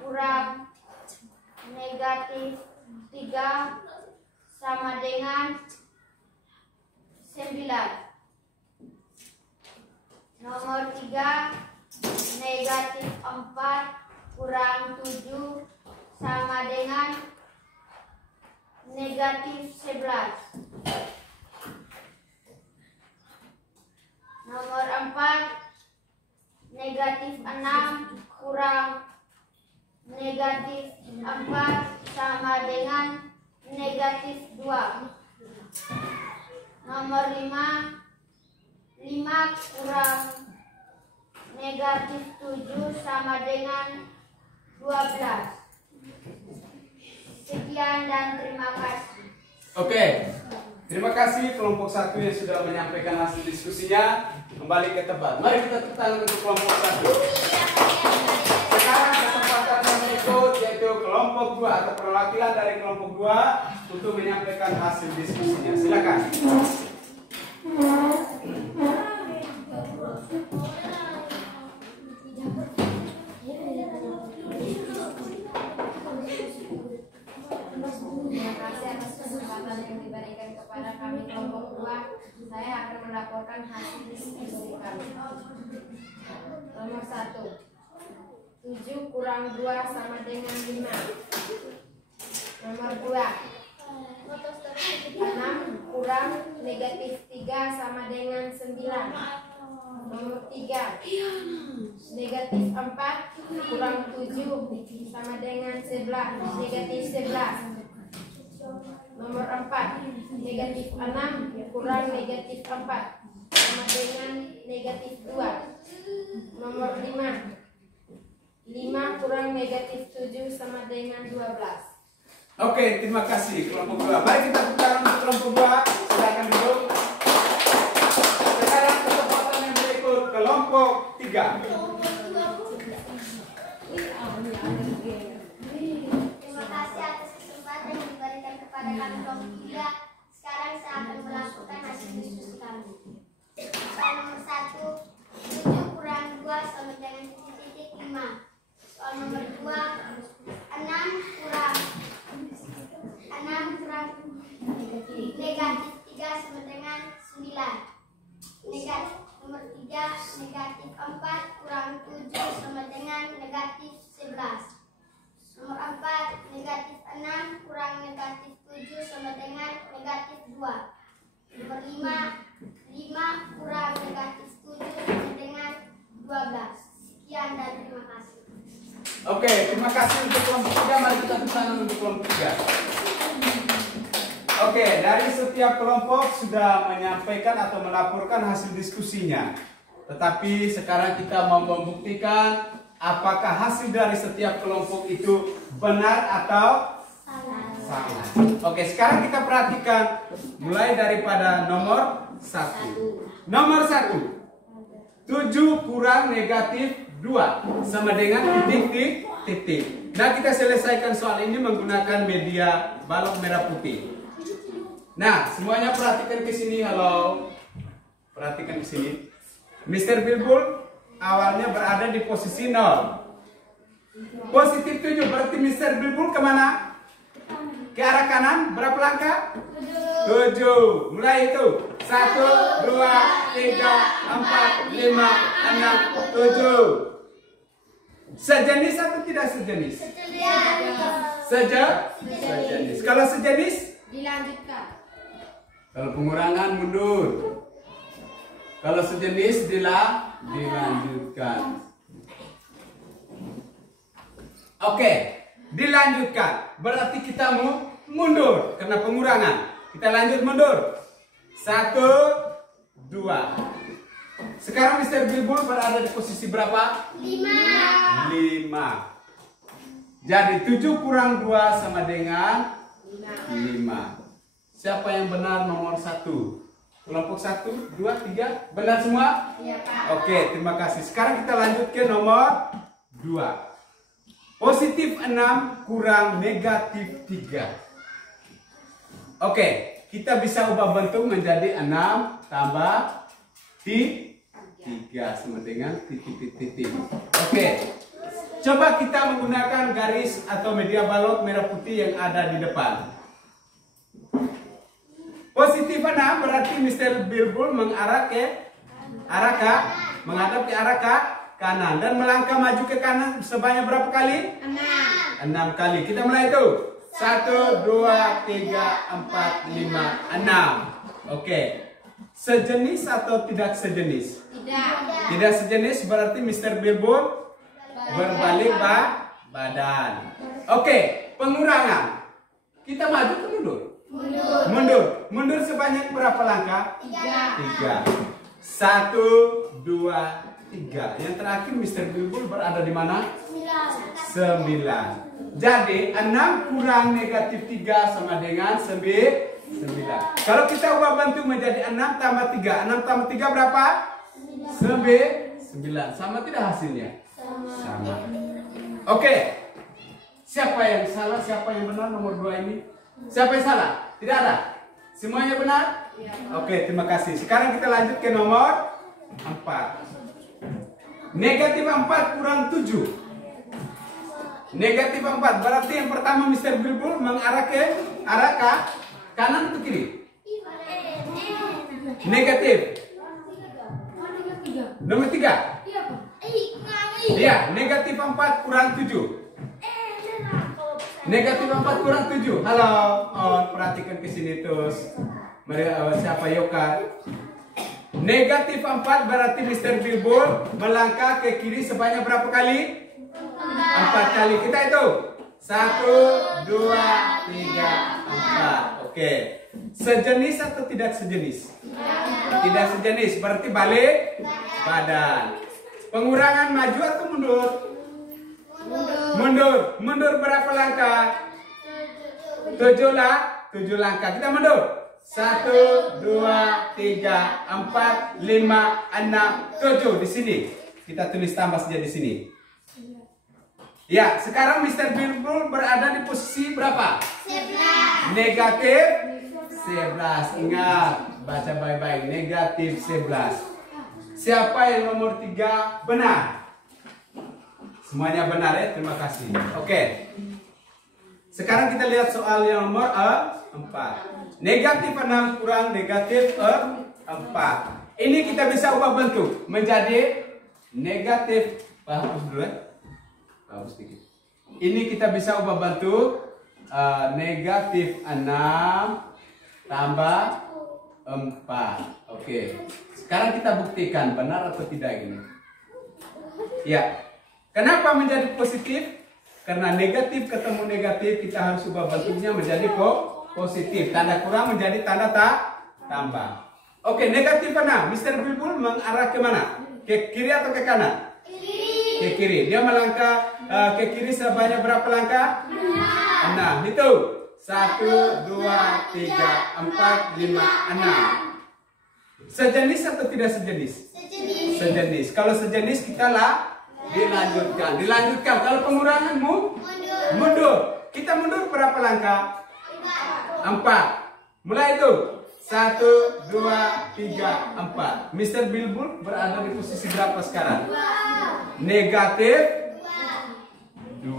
kurang negatif 3 sama dengan 9. Nomor 3, negatif 4 kurang 7 sama dengan negatif 11. Nomor 4, negatif 6 kurang negatif 4 sama dengan negatif 2. Nomor 5 kurang negatif 7 sama dengan 12. Sekian dan terima kasih. Oke, terima kasih kelompok 1 yang sudah menyampaikan hasil diskusinya. Kembali ke tempat. Mari kita tepuk tangan untuk kelompok 1. perwakilan dari kelompok 2 untuk menyampaikan hasil diskusinya. Silakan. Terima kasih atas kesempatan yang diberikan kepada kami kelompok 2. Saya akan melaporkan hasil diskusi kami. Nomor 1. 7 kurang 2 sama dengan 5. Nomor 2. 6 kurang negatif 3 sama dengan 9. Nomor 3. Negatif 4 kurang 7 sama dengan 11. Negatif 11. Nomor 4. Negatif 6 kurang negatif 4 sama dengan negatif 2. Nomor 5. 5 kurang negatif 7 sama dengan 12. Oke, terima kasih kelompok 2. Baik, kita putarkan untuk kelompok 2. Silakan duduk. Sekarang kesempatan yang berikut kelompok 3. Terima kasih atas kesempatan yang diberikan kepada kami kelompok 3. Sekarang saya akan melakukan hasil diskusi kami. Soal nomor 1, 7 kurang 2 sama dengan titik-titik 5. Soal nomor 2, 6 kurang negatif 3 sama dengan 9. Nomor 3, negatif 4 kurang 7 sama dengan negatif 11. Nomor 4, negatif 6 kurang negatif 7 sama dengan negatif 2. Nomor 5 kurang negatif 7 sama dengan 12. Sekian dan terima kasih. Oke, terima kasih untuk kelompok 3. Mari kita putarkan untuk kelompok 3. Oke, dari setiap kelompok sudah menyampaikan atau melaporkan hasil diskusinya. Tetapi sekarang kita mau membuktikan apakah hasil dari setiap kelompok itu benar atau salah. Oke, sekarang kita perhatikan mulai daripada nomor 1. Nomor 1. 7 kurang negatif 2 sama dengan titik. Nah, kita selesaikan soal ini menggunakan media balok merah putih. Nah, semuanya perhatikan ke sini. Halo. Perhatikan ke sini. Mr. Bilbul awalnya berada di posisi 0. Positif 7 berarti Mr. Bilbul kemana? Ke arah kanan. Berapa langkah? 7. Mulai itu. 1, 2, 3, 4, 5, 6, 7. Sejenis atau tidak sejenis? Sejenis. Kalau sejenis? Dilanjutkan. Kalau pengurangan mundur. Kalau sejenis dilanjutkan. Oke, dilanjutkan. Berarti kita mau mundur karena pengurangan. Kita lanjut mundur. 1, 2. Sekarang Mr. Bilbul berada di posisi berapa? 5. Jadi 7 kurang 2 sama dengan 5. Siapa yang benar nomor 1? Kelompok 1, 2, 3. Benar semua? Iya, Pak. Oke, terima kasih. Sekarang kita lanjut ke nomor 2. Positif 6 kurang negatif 3. Oke, kita bisa ubah bentuk menjadi 6 tambah 3 sama dengan titik. Oke, coba kita menggunakan garis atau media balok merah putih yang ada di depan. Positif 6 berarti Mr. Bilbul mengarah menghadap ke arah kanan dan melangkah maju ke kanan sebanyak berapa kali? 6 kali. Kita mulai itu. 1, 2, 3, 4, 5, 6. Oke. Sejenis atau tidak sejenis? Tidak sejenis berarti Mr. Bilbul berbalik badan. Oke, pengurangan. Kita maju ke mundur? Mundur sebanyak berapa langkah? 3. 1, 2, 3. Yang terakhir Mr. Bilbul berada di mana? 9. Jadi 6 kurang negatif 3 sama dengan 9. Kalau kita ubah bentuk menjadi 6 tambah 3. 6 tambah 3 berapa? 9. Sama tidak hasilnya? Sama. Oke. Siapa yang salah, siapa yang benar nomor 2 ini? Siapa yang salah? Tidak ada? Semuanya benar? Oke, terima kasih. Sekarang kita lanjut ke nomor 4. Negatif 4 kurang 7. Negatif 4 berarti yang pertama Mr. Bilbul mengarah ke kanan atau kiri? Negatif. Nomor 3. Iya, negatif 4 kurang 7. Negatif 4 kurang 7. Halo, perhatikan ke sini terus. Siapa Yoka? Negatif 4 berarti Mr. Bilbul melangkah ke kiri sebanyak berapa kali? 4 kali. Kita hitung. 1, 2, 3, 4. Oke. Sejenis atau tidak sejenis? Tidak sejenis. Berarti balik badan. Pengurangan maju atau mundur? Mundur. Mundur berapa langkah? 7 langkah. Kita mundur. 1, 2, 3, 4, 5, 6, 7. Di sini. Kita tulis tambah saja di sini. Ya, sekarang Mr. Bilbul berada di posisi berapa? 11. Negatif 11. Ingat, baca baik-baik. Negatif 11. Siapa yang nomor 3 benar? Semuanya benar ya, terima kasih. Oke. Sekarang kita lihat soal yang nomor 4. Negatif 6 kurang negatif 4. Ini kita bisa ubah bentuk menjadi negatif. Hapus dulu ya. Hapus sedikit. Ini kita bisa ubah bentuk negatif 6 tambah 4. Oke. Sekarang kita buktikan benar atau tidak ini. Ya. Kenapa menjadi positif? Karena negatif ketemu negatif, kita harus ubah bentuknya menjadi positif. Tanda kurang menjadi tanda tambah. Oke, negatif 6. Mr. Bilbul mengarah ke mana? Ke kiri atau ke kanan? Kiri. Ke kiri. Dia melangkah ke kiri sebanyak berapa langkah? 6. Hitung. 1, 2, 3, 4, 5, 6. Sejenis atau tidak sejenis? Sejenis. Sejenis. Kalau sejenis kita dilanjutkan. Dilanjutkan. Kalau pengurangan mundur. Kita mundur berapa langkah? 4. Mulai itu. 1, 2, 3, 4. Mr. Bilbul berada di posisi berapa sekarang? Negatif 2.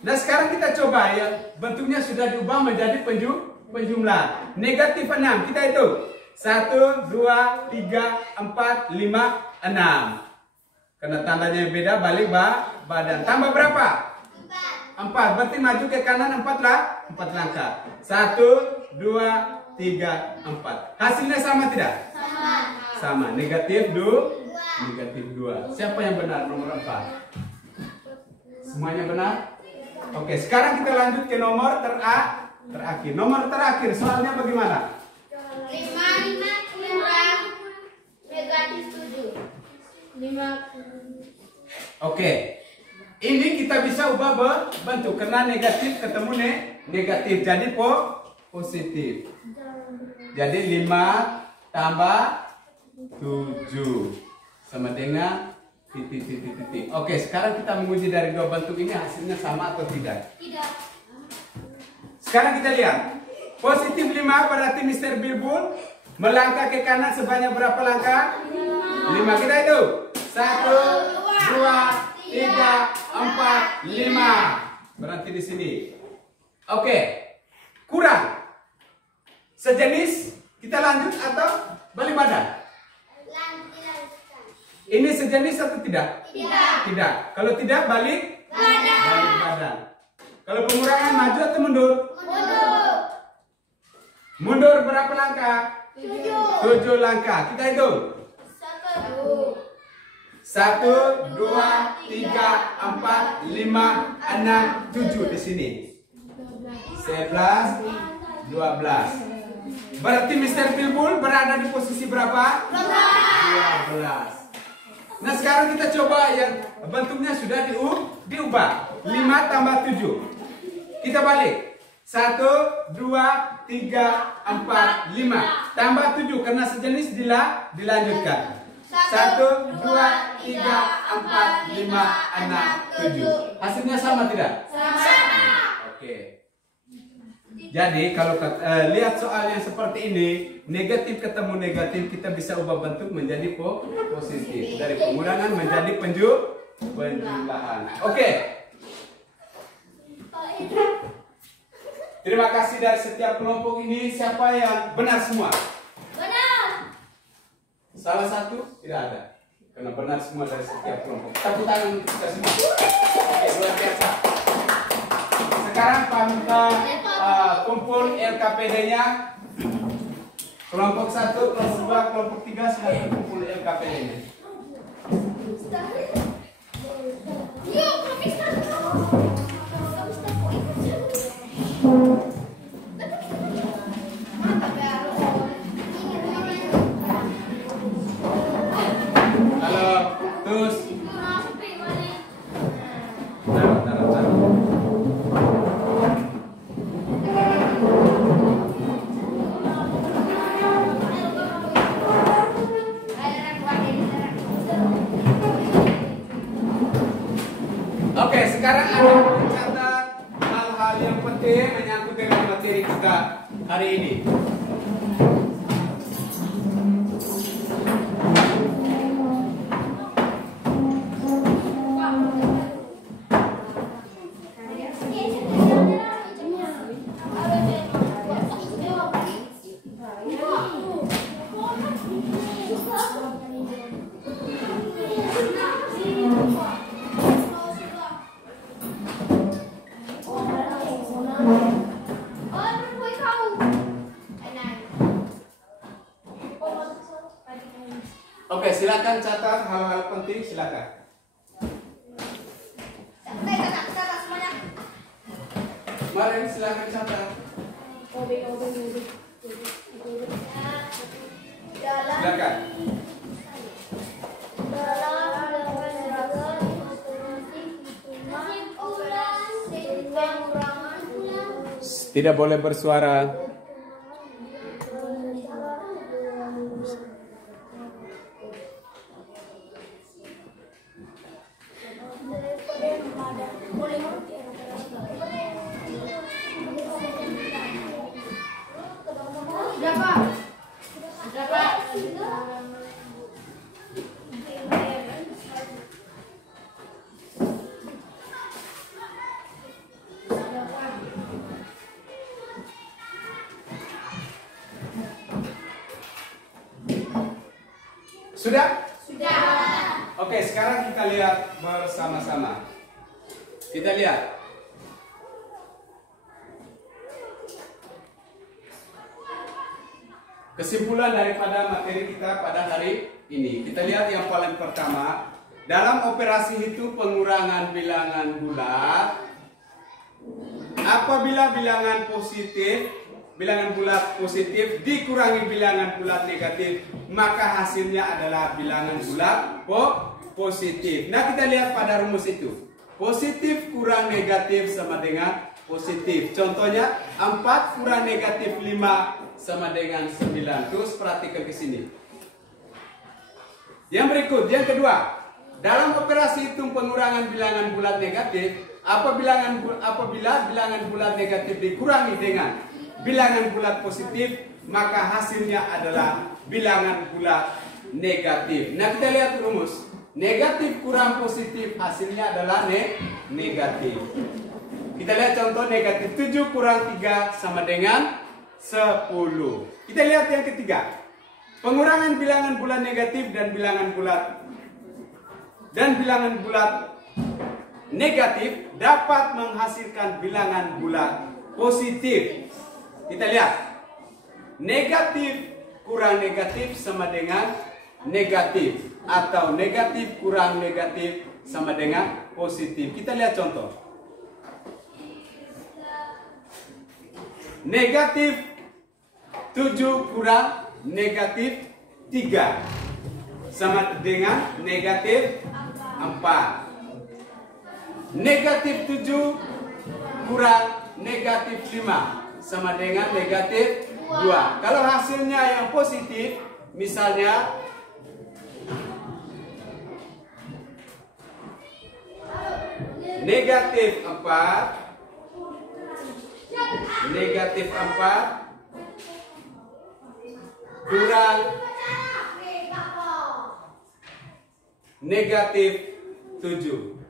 Nah sekarang kita coba ya. Bentuknya sudah diubah menjadi penjumlah. Negatif 6. Kita hitung. 1, 2, 3, 4, 5, 6. Karena tandanya yang beda, balik badan. Tambah berapa? 4. Berarti maju ke kanan 4 langkah. 1, 2, 3, 4. Hasilnya sama tidak? Sama. Negatif 2. Negatif 2. Siapa yang benar? Nomor 4. Semuanya benar? Oke, sekarang kita lanjut ke nomor terakhir. Nomor terakhir, soalnya bagaimana? 5 kurang negatif 7. 5. Oke. Ini kita bisa ubah bentuk karena negatif ketemu negatif jadi positif. Jadi 5 tambah 7 sama dengan titik. Oke, sekarang kita menguji dari dua bentuk ini hasilnya sama atau tidak? Tidak. Sekarang kita lihat. Positif 5 berarti Mr. Bilbul melangkah ke kanan sebanyak berapa langkah? 5. Kita itu 1, 2, 3, 4, 5. Berarti di sini. Oke. Kurang. Sejenis kita lanjut atau balik badan? Ini sejenis atau tidak? Tidak. Kalau tidak balik badan. Kalau pengurangan maju atau mundur? Mundur berapa langkah? 7 langkah. Kita hitung. 1, 2, 3, 4, 5, 6, 7 di sini. 11, 12. Berarti Mr. Bilbul berada di posisi berapa? 12. Nah sekarang kita coba yang bentuknya sudah diubah. 5 tambah 7. Kita balik. 1, 2, 3, 4, 5. Tambah 7 karena sejenis dilanjutkan. 1, 2, 3, 4, 5, 6, 7. Hasilnya sama tidak? Oke. Jadi kalau lihat soal yang seperti ini, negatif ketemu negatif, kita bisa ubah bentuk menjadi positif. Dari pengurangan menjadi penjumlahan. Oke. Terima kasih dari setiap kelompok ini. Siapa yang benar semua? Benar. Salah satu tidak ada. Karena benar semua dari setiap kelompok. Tepuk tangan untuk kita semua. Oke, luar biasa. Sekarang Pak minta kumpul LKPD-nya. Kelompok 1, kelompok 2, kelompok 3 silakan kumpul LKPD-nya. Yuk, Mister. Halo, terus. Taruh. Oke, sekarang Anda mencatat hal-hal yang penting menyangkut dengan materi kita hari ini. Oke, silakan catat hal-hal penting, silakan. Mari silakan catat. Silakan. Tidak boleh bersuara. Sudah? Sudah. Oke, sekarang kita lihat bersama-sama. Kita lihat. Kesimpulan daripada materi kita pada hari ini. Kita lihat yang paling pertama. Dalam operasi hitung pengurangan bilangan bulat, apabila bilangan bulat positif dikurangi bilangan bulat negatif, maka hasilnya adalah bilangan bulat positif. Nah, kita lihat pada rumus itu. Positif kurang negatif sama dengan positif. Contohnya 4 kurang negatif 5 sama dengan 9. Terus perhatikan ke sini. Yang berikut, yang kedua. Dalam operasi hitung pengurangan bilangan bulat negatif, apabila bilangan bulat negatif dikurangi dengan bilangan bulat positif, maka hasilnya adalah bilangan bulat negatif. Nah, kita lihat rumus. Negatif kurang positif, hasilnya adalah negatif. Kita lihat contoh negatif 7 kurang 3 sama dengan 10. Kita lihat yang ketiga. Pengurangan bilangan bulat negatif dan bilangan bulat negatif dapat menghasilkan bilangan bulat positif. Kita lihat. Negatif kurang negatif sama dengan negatif, atau negatif kurang negatif sama dengan positif. Kita lihat contoh. Negatif 7 kurang negatif 3 sama dengan negatif 4. Negatif 7 kurang negatif 5 sama dengan negatif 2. Kalau hasilnya yang positif, misalnya negatif 4 negatif 4 kurang negatif 7.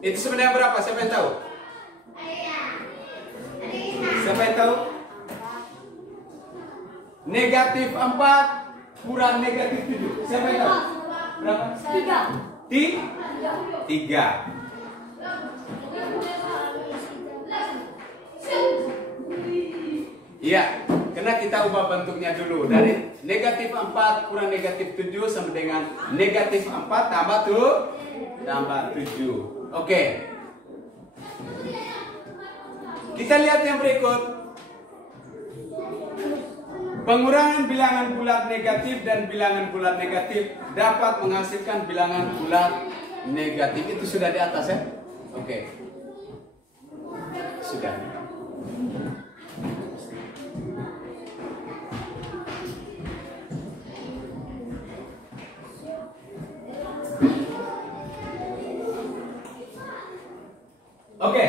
Itu sebenarnya berapa? Siapa yang tahu? Siapa yang tahu? Negatif 4 kurang negatif 7. Siapa yang tahu? Berapa? 3. Iya, karena kita ubah bentuknya dulu. Dari negatif 4 kurang negatif 7 sama dengan negatif 4 tambah 7. Oke. Kita lihat yang berikut. Pengurangan bilangan bulat negatif dan bilangan bulat negatif dapat menghasilkan bilangan bulat negatif. Itu sudah di atas ya? Oke. Sudah. Oke.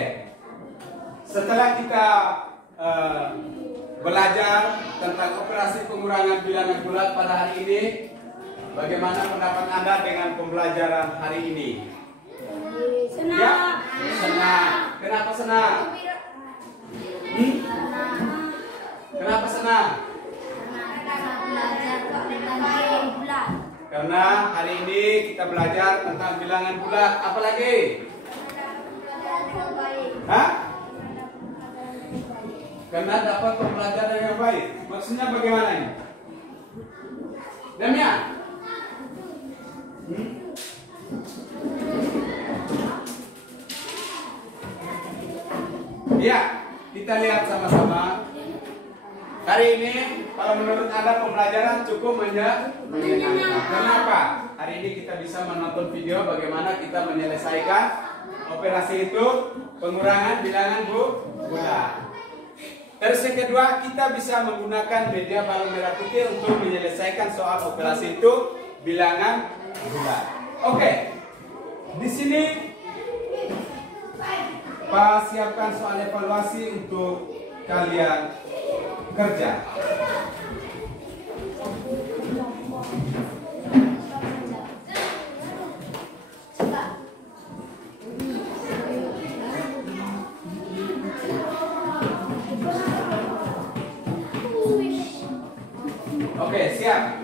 Setelah kita belajar tentang operasi pengurangan bilangan bulat pada hari ini, bagaimana pendapat Anda dengan pembelajaran hari ini? Senang. Ya? Senang. Kenapa senang? Kenapa senang? Karena hari ini kita belajar tentang bilangan bulat. Apa lagi? Hah? Karena dapat pembelajaran yang baik. Maksudnya bagaimana ini? Demian? Ya, kita lihat sama-sama. Hari ini, kalau menurut Anda pembelajaran cukup menyenangkan. Kenapa? Hari ini kita bisa menonton video bagaimana kita menyelesaikan operasi itu, pengurangan bilangan bulat. Terus yang kedua, kita bisa menggunakan media balon merah putih untuk menyelesaikan soal operasi itu, bilangan bulat. Oke, di sini Pak siapkan soal evaluasi untuk kalian kerja. Oke, siap.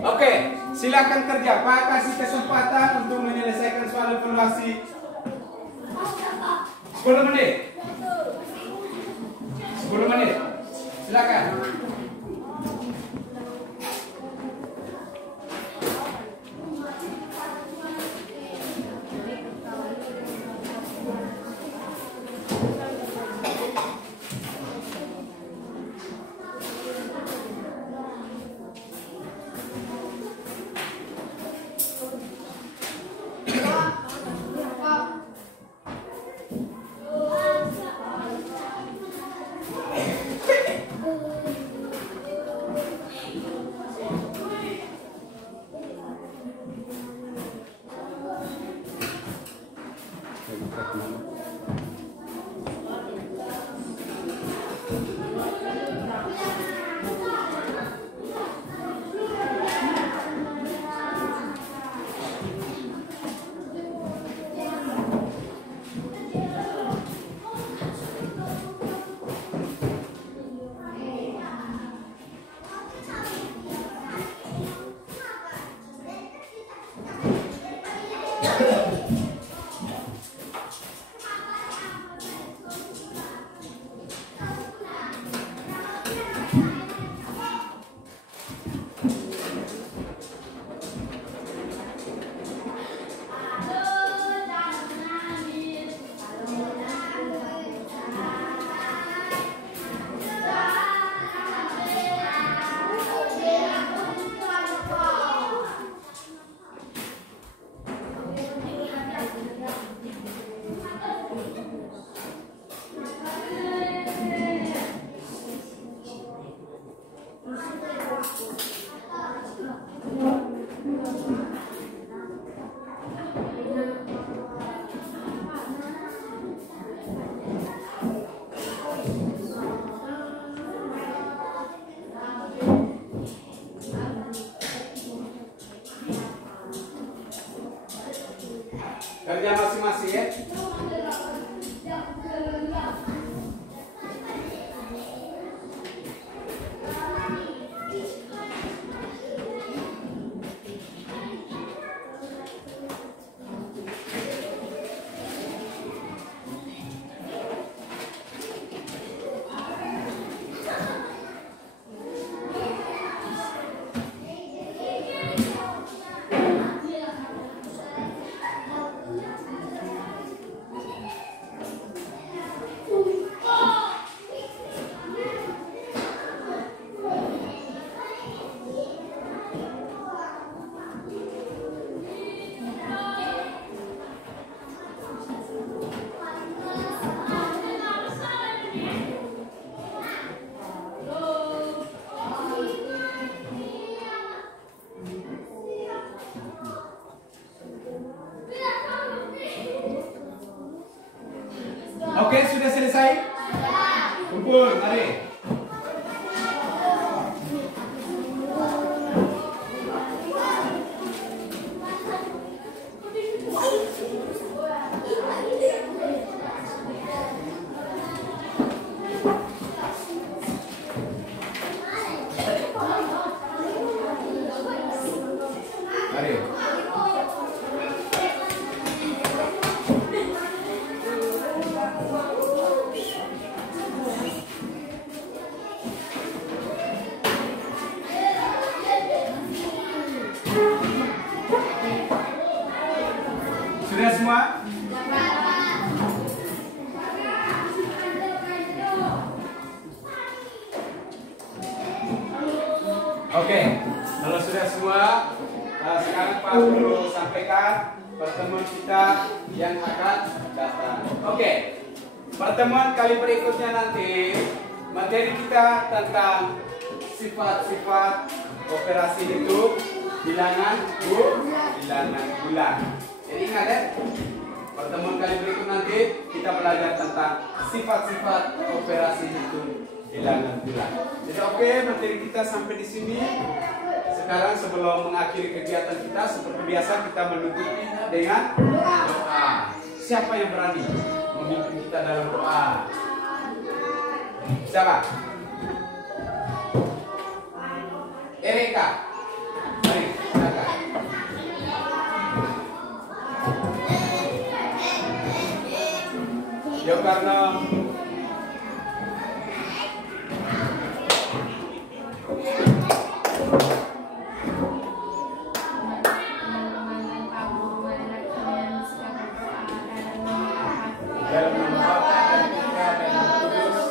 Oke, silakan kerja. Pak kasih kesempatan untuk menyelesaikan soal evaluasi 10 menit. 10 menit. Silakan. Kerja masing-masing ya. Oke, sudah selesai? Kumpul, mari. Mari. Sudah semua? Oke, kalau sudah semua, sekarang Pak perlu sampaikan pertemuan kita yang akan datang. Oke, pertemuan kali berikutnya nanti materi kita tentang sifat-sifat operasi hidup bilangan bulan. Jadi ingat ya, pertemuan kali berikut nanti kita belajar tentang sifat-sifat operasi hitung bilangan bulan. Jadi oke, materi kita sampai di sini. Sekarang sebelum mengakhiri kegiatan kita, seperti biasa kita menutup dengan doa. Siapa yang berani memimpin kita dalam doa? Siapa? Erika. Mari, silakan. Yokarno. Dalam nama Bapa dan Putra dan Roh Kudus.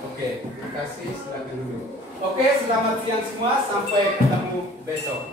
Oke, terima kasih. Silakan dulu. Oke, selamat siang semua. Sampai ketemu besok.